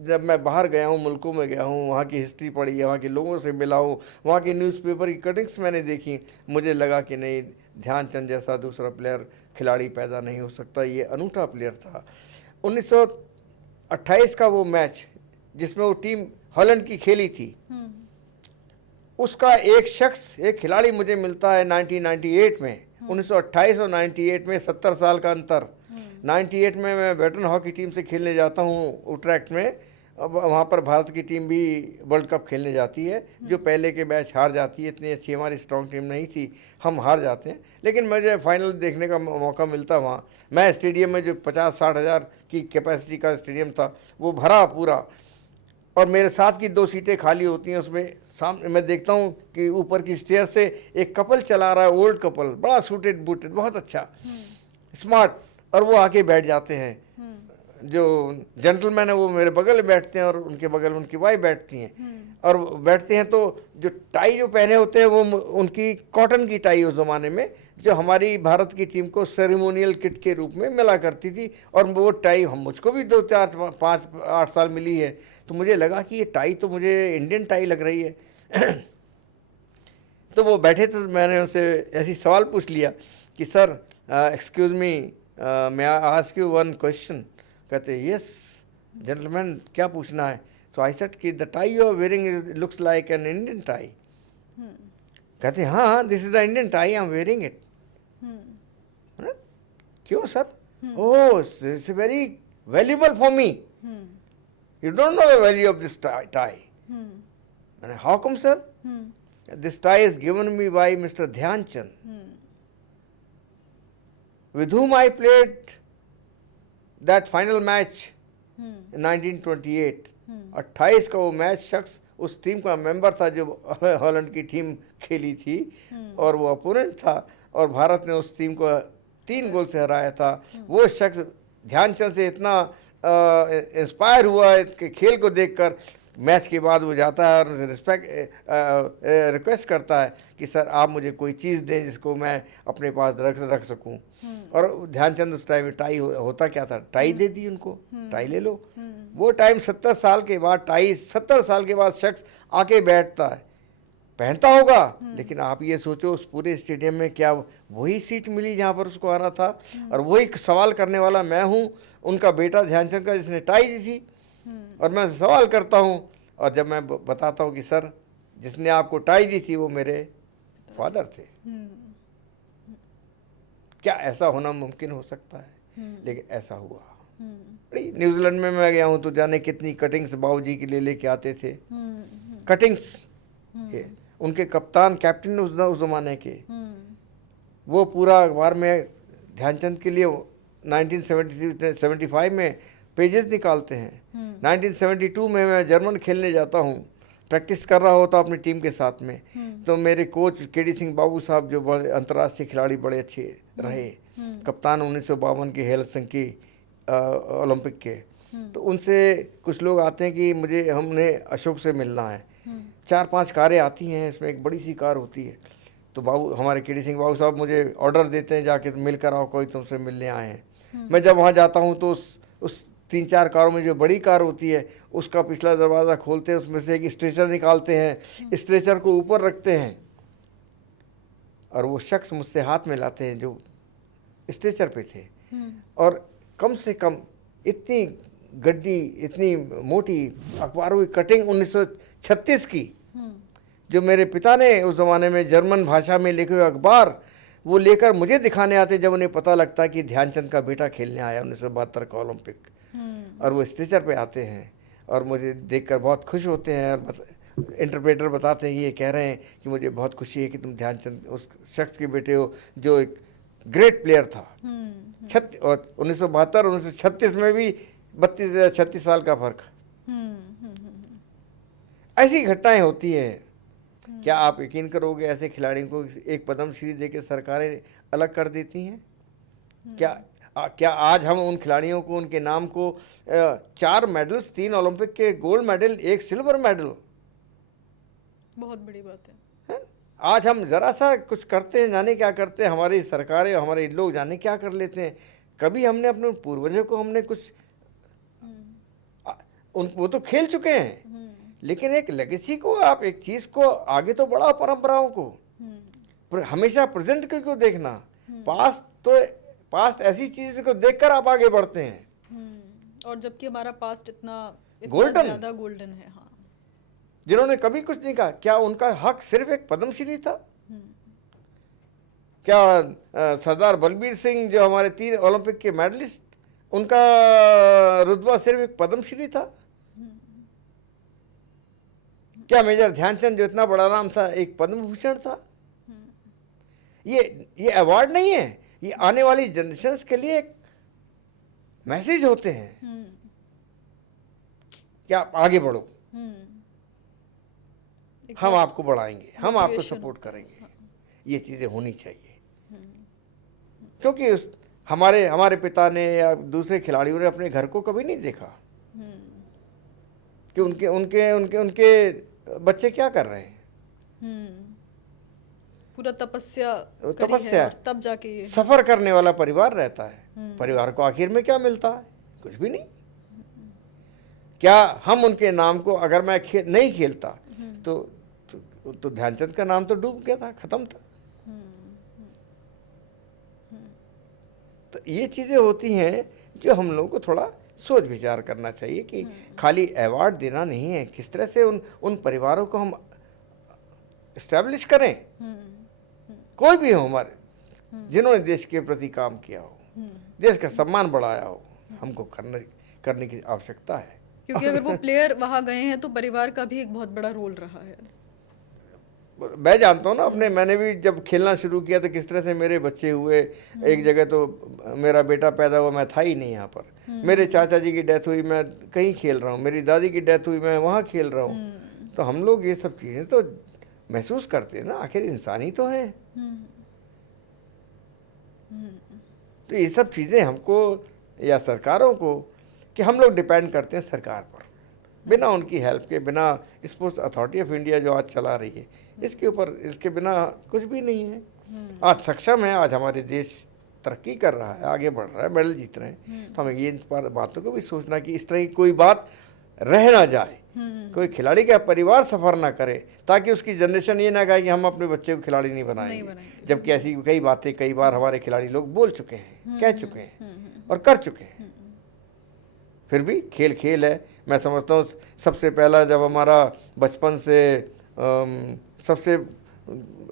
जब मैं बाहर गया हूँ, मुल्कों में गया हूँ, वहाँ की हिस्ट्री पढ़ी है, वहाँ के लोगों से मिला हूँ, वहाँ के न्यूज़पेपर की कटिंग्स मैंने देखी, मुझे लगा कि नहीं, ध्यानचंद जैसा दूसरा प्लेयर खिलाड़ी पैदा नहीं हो सकता। ये अनूठा प्लेयर था। 1928 का वो मैच जिसमें वो टीम हॉलैंड की खेली थी, उसका एक शख्स, एक खिलाड़ी मुझे मिलता है 1998 में। 1928 और 98 में 70 साल का अंतर। 98 में मैं वेटरन हॉकी टीम से खेलने जाता हूँ उट्रेक्ट में। अब वहाँ पर भारत की टीम भी वर्ल्ड कप खेलने जाती है, जो पहले के मैच हार जाती है, इतनी अच्छी हमारी स्ट्रॉन्ग टीम नहीं थी, हम हार जाते हैं, लेकिन मुझे फाइनल देखने का मौका मिलता वहाँ। मैं स्टेडियम में, जो 50-60 हज़ार की कैपेसिटी का स्टेडियम था, वो भरा पूरा, और मेरे साथ की 2 सीटें खाली होती हैं, उसमें सामने मैं देखता हूँ कि ऊपर की स्टेयर से एक कपल चला रहा है, ओल्ड कपल, बड़ा सूटेड बूटेड, बहुत अच्छा, स्मार्ट, और वो आके बैठ जाते हैं। जो जेंटलमैन है वो मेरे बगल में बैठते हैं, और उनके बगल में उनकी वाइफ बैठती हैं, और बैठते हैं तो जो टाई जो पहने होते हैं वो उनकी कॉटन की टाई उस ज़माने में, जो हमारी भारत की टीम को सेरेमोनियल किट के रूप में मिला करती थी, और वो टाई हम मुझको भी 2-4-5-8 साल मिली है, तो मुझे लगा कि ये टाई तो मुझे इंडियन टाई लग रही है। तो वो बैठे, तो मैंने उनसे ऐसी सवाल पूछ लिया कि सर एक्सक्यूज़ मी, मैं आस्क यू वन क्वेश्चन। कहते यस जेंटलमैन, क्या पूछना है? सो आई सेड कि the tie you are wearing looks like an Indian tie. कहते हाँ, this is the Indian tie, I am wearing it. क्यों sir? Oh, it's very valuable for me, you don't know the value of this tie. मैंने how come sir? This tie is given me by mister Dhyanchand, with whom I played that final match in 1928. 28 का वो मैच शख्स उस टीम का मेंबर था जो हॉलैंड की टीम खेली थी, और वो अपोनेंट था, और भारत ने उस टीम को 3 गोल से हराया था। वो शख्स ध्यानचंद से इतना इंस्पायर हुआ कि खेल को देखकर, मैच के बाद वो जाता है और रिक्वेस्ट करता है कि सर आप मुझे कोई चीज़ दें जिसको मैं अपने पास रख सकूं। और ध्यानचंद उस टाइम में टाई होता क्या था, टाई दे दी उनको, टाई ले लो। वो टाइम 70 साल के बाद, टाई 70 साल के बाद शख्स आके बैठता है, पहनता होगा, लेकिन आप ये सोचो उस पूरे स्टेडियम में क्या वही सीट मिली जहाँ पर उसको आना था? और वही सवाल करने वाला मैं हूँ, उनका बेटा ध्यानचंद का, जिसने टाई दी थी। और मैं सवाल करता हूँ, और जब मैं बताता हूँ कि सर जिसने आपको टाई दी थी वो मेरे फादर थे। क्या ऐसा होना मुमकिन हो सकता है? लेकिन ऐसा हुआ। न्यूजीलैंड में मैं गया हूँ तो जाने कितनी कटिंग्स बाबूजी के लिए लेके आते थे, कटिंग्स। उनके कप्तान, कैप्टन उस जमाने के, वो पूरा अखबार में ध्यानचंद के लिए 1975 में पेजेस निकालते हैं। 1972 में मैं जर्मन खेलने जाता हूँ, प्रैक्टिस कर रहा होता अपनी टीम के साथ में, तो मेरे कोच केडी सिंह बाबू साहब, जो बड़े अंतर्राष्ट्रीय खिलाड़ी, बड़े अच्छे रहे, कप्तान 1952 के हेलसिंकी ओलंपिक के, तो उनसे कुछ लोग आते हैं कि मुझे, हमने अशोक से मिलना है। 4-5 कारें आती हैं, इसमें एक बड़ी सी कार होती है, तो बाबू, हमारे केडी सिंह बाबू साहब मुझे ऑर्डर देते हैं जाके मिलकर आओ, कोई तुमसे मिलने आए हैं। मैं जब वहाँ जाता हूँ तो उस 3-4 कारों में जो बड़ी कार होती है उसका पिछला दरवाज़ा खोलते हैं, उसमें से एक स्ट्रेचर निकालते हैं, स्ट्रेचर को ऊपर रखते हैं, और वो शख्स मुझसे हाथ में लाते हैं जो स्ट्रेचर पे थे, और कम से कम इतनी गड्डी, इतनी मोटी अखबारों की कटिंग 1936 की, जो मेरे पिता ने उस ज़माने में जर्मन भाषा में लिखे हुए अखबार वो लेकर मुझे दिखाने आते जब उन्हें पता लगता कि ध्यानचंद का बेटा खेलने आया 1972 का ओलंपिक, और वो स्टेचर पे आते हैं और मुझे देखकर बहुत खुश होते हैं, और इंटरप्रेटर बताते हैं ये कह रहे हैं कि मुझे बहुत खुशी है कि तुम ध्यानचंद उस शख्स के बेटे हो जो एक ग्रेट प्लेयर था। और 1972 1936 में भी 32-36 साल का फर्क। ऐसी घटनाएं होती हैं। क्या आप यकीन करोगे ऐसे खिलाड़ियों को एक पद्मश्री देकर सरकारें अलग कर देती हैं? क्या आज हम उन खिलाड़ियों को, उनके नाम को 4 मेडल्स, 3 ओलंपिक के गोल्ड मेडल, 1 सिल्वर मेडल, बहुत बड़ी बात है। आज हम जरा सा कुछ करते हैं, जाने क्या करते हैं, हमारी सरकारें, हमारे लोग जाने क्या कर लेते हैं। कभी हमने अपने पूर्वजों को हमने कुछ वो तो खेल चुके हैं, लेकिन एक लेगेसी को, आप एक चीज को आगे तो बढ़ाओ, परंपराओं को, पर हमेशा प्रेजेंट को क्यों देखना? पास्ट ऐसी चीज को देखकर आप आगे बढ़ते हैं। और जबकि हमारा पास्ट इतना ज्यादा गोल्डन है। हाँ, जिन्होंने कभी कुछ नहीं कहा, क्या उनका हक सिर्फ एक पद्मश्री था? क्या सरदार बलबीर सिंह जो हमारे 3 ओलंपिक के मेडलिस्ट, उनका रुतबा सिर्फ एक पद्मश्री था? क्या मेजर ध्यानचंद जो इतना बड़ा नाम था एक पद्म भूषण था? ये अवार्ड नहीं है, ये आने वाली जनरेशंस के लिए एक मैसेज होते हैं कि आप आगे बढ़ो, हम आपको बढ़ाएंगे, हम आपको सपोर्ट करेंगे। ये चीजें होनी चाहिए, क्योंकि हमारे पिता ने या दूसरे खिलाड़ियों ने अपने घर को कभी नहीं देखा कि उनके उनके उनके उनके बच्चे क्या कर रहे हैं। पूरा तपस्या तब जाके सफर करने वाला परिवार रहता है। परिवार को आखिर में क्या मिलता है? कुछ भी नहीं। क्या हम उनके नाम को, अगर मैं नहीं खेलता तो ध्यानचंद का नाम तो डूब गया था, खत्म था। तो ये चीजें होती हैं जो हम लोगों को थोड़ा सोच विचार करना चाहिए कि खाली अवार्ड देना नहीं है, किस तरह से उन परिवारों को हम एस्टैब्लिश करें। कोई भी हो हमारे, जिन्होंने देश के प्रति काम किया हो, देश का सम्मान बढ़ाया हो, हमको करने की आवश्यकता है। क्योंकि अगर वो प्लेयर वहां गए हैं तो परिवार का भी एक बहुत बड़ा रोल रहा है। मैं जानता हूँ ना, मैंने भी जब खेलना शुरू किया तो किस तरह से मेरे बच्चे हुए। एक जगह तो मेरा बेटा पैदा हुआ, मैं था ही नहीं यहाँ पर। मेरे चाचा जी की डेथ हुई, मैं कहीं खेल रहा हूँ। मेरी दादी की डेथ हुई, मैं वहाँ खेल रहा हूँ। तो हम लोग ये सब चीज़ें तो महसूस करते हैं ना, आखिर इंसान ही तो हैं। तो ये सब चीज़ें हमको या सरकारों को, कि हम लोग डिपेंड करते हैं सरकार पर, बिना उनकी हेल्प के, बिना स्पोर्ट्स अथॉरिटी ऑफ इंडिया जो आज चला रही है, इसके बिना कुछ भी नहीं है। आज सक्षम है, आज हमारे देश तरक्की कर रहा है, आगे बढ़ रहा है, मेडल जीत रहे हैं। तो हमें ये बातों को भी सोचना कि इस तरह की कोई बात रह ना जाए, कोई खिलाड़ी का परिवार सफर ना करे, ताकि उसकी जनरेशन ये ना कहे कि हम अपने बच्चे को खिलाड़ी नहीं बनाएंगे। जबकि ऐसी कई बातें कई बार हमारे खिलाड़ी लोग बोल चुके हैं, कह चुके हैं और कर चुके हैं। फिर भी खेल खेल है। मैं समझता हूँ सबसे पहला, जब हमारा बचपन से सबसे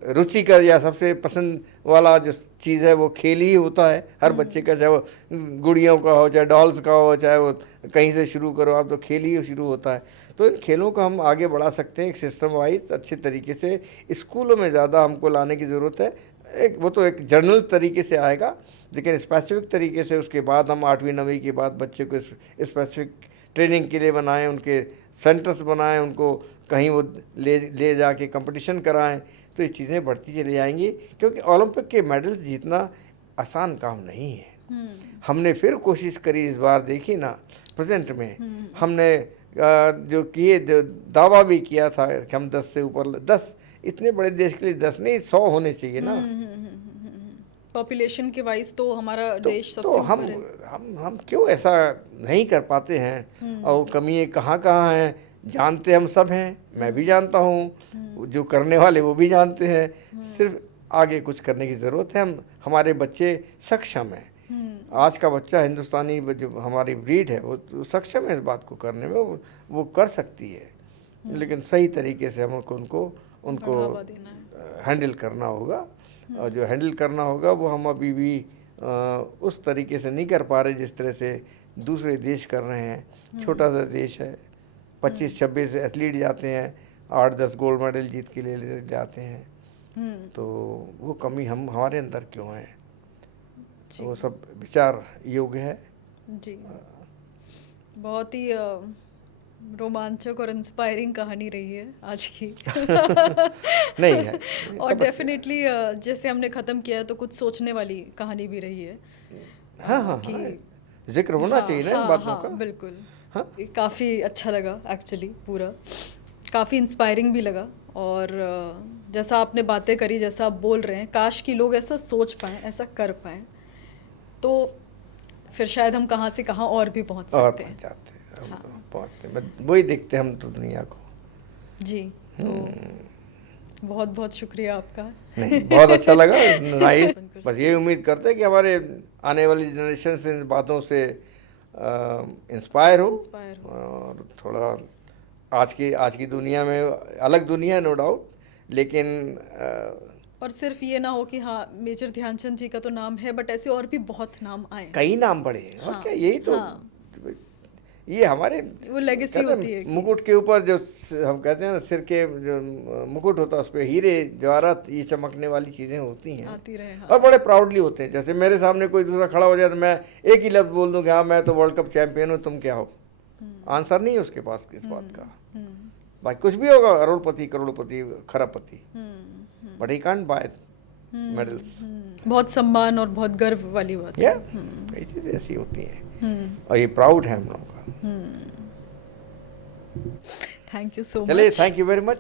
रुचि का या सबसे पसंद वाला जो चीज़ है वो खेल ही होता है हर बच्चे का, चाहे वो गुड़ियों का हो, चाहे डॉल्स का हो, चाहे वो कहीं से शुरू करो आप, तो खेल ही शुरू होता है। तो इन खेलों को हम आगे बढ़ा सकते हैं एक सिस्टम वाइज अच्छे तरीके से। स्कूलों में ज़्यादा हमको लाने की ज़रूरत है। वो तो एक जनरल तरीके से आएगा, लेकिन स्पेसिफिक तरीके से उसके बाद हम 8वीं 9वीं के बाद बच्चे को स्पेसिफिक ट्रेनिंग के लिए बनाएं, उनके सेंटर्स बनाएं, उनको कहीं वो ले जाके कंपटीशन कराएं। तो ये चीज़ें बढ़ती चली जाएंगी, क्योंकि ओलंपिक के मेडल जीतना आसान काम नहीं है। हमने फिर कोशिश करी इस बार, देखी ना प्रेजेंट में हमने जो किए, दावा भी किया था कि हम 10 से ऊपर, 10 इतने बड़े देश के लिए 10 नहीं 100 होने चाहिए ना। पॉपुलेशन के वाइज तो हमारा देश सबसे तो हम क्यों ऐसा नहीं कर पाते हैं? और कमी कहाँ कहाँ हैं जानते हम सब हैं, मैं भी जानता हूँ, जो करने वाले वो भी जानते हैं। सिर्फ आगे कुछ करने की ज़रूरत है। हमारे बच्चे सक्षम हैं। आज का बच्चा, हिंदुस्तानी जो हमारी ब्रीड है, वो सक्षम है इस बात को करने में, वो कर सकती है। लेकिन सही तरीके से हमको उनको हैंडल करना होगा। और जो हैंडल करना होगा वो हम अभी भी उस तरीके से नहीं कर पा रहे जिस तरह से दूसरे देश कर रहे हैं। छोटा सा देश है, 25-26 एथलीट जाते हैं, 8-10 गोल्ड मेडल जीत के ले जाते हैं। तो वो कमी हमारे अंदर क्यों है, वो सब विचार योग्य है जी। बहुत ही रोमांचक और इंस्पायरिंग कहानी रही है आज की। नहीं है और डेफिनेटली जैसे हमने ख़त्म किया है तो कुछ सोचने वाली कहानी भी रही है। हाँ, जिक्र होना चाहिए ना इन बातों का। बिल्कुल। काफ़ी अच्छा लगा एक्चुअली, पूरा काफ़ी इंस्पायरिंग भी लगा। और जैसा आपने बातें करी, जैसा आप बोल रहे हैं, काश कि लोग ऐसा सोच पाएँ, ऐसा कर पाएँ, तो फिर शायद हम कहाँ से कहाँ और भी पहुँच सकते हैं। पहुँचते वही देखते हम तो दुनिया को। जी। तो बहुत बहुत शुक्रिया आपका। नहीं, बहुत अच्छा लगा, नाइस। बस ये उम्मीद करते हैं कि हमारे आने वाली जनरेशन से इन बातों से इंस्पायर हो और थोड़ा आज की दुनिया में अलग दुनिया है, नो डाउट, लेकिन और सिर्फ ये ना हो कि हाँ मेजर ध्यानचंद जी का तो नाम है, बट ऐसे और भी बहुत नाम आए, कई नाम बड़े हैं। और क्या, यही तो ये हमारे वो लेगेसी होती है। मुकुट के ऊपर जो हम कहते हैं ना, सिर के जो मुकुट होता है उस पर हीरे जवाहरात ये चमकने वाली चीज़ें होती हैं, आती रहे। और बड़े प्राउडली होते हैं। जैसे मेरे सामने कोई दूसरा खड़ा हो जाए तो मैं एक ही लफ्ज़ बोल दूं कि हाँ मैं तो वर्ल्ड कप चैंपियन हूँ, तुम क्या हो। आंसर नहीं है उसके पास इस बात का। बाकी कुछ भी होगा, अरोड़पति, करोड़पति, खरबपति, but he can't buy medals. बहुत सम्मान और बहुत गर्व वाली बात है। कई चीज़ें ऐसी होती हैं और ये प्राउड है हम लोगों का। Thank you so much. चलिए, थैंक यू वेरी मच।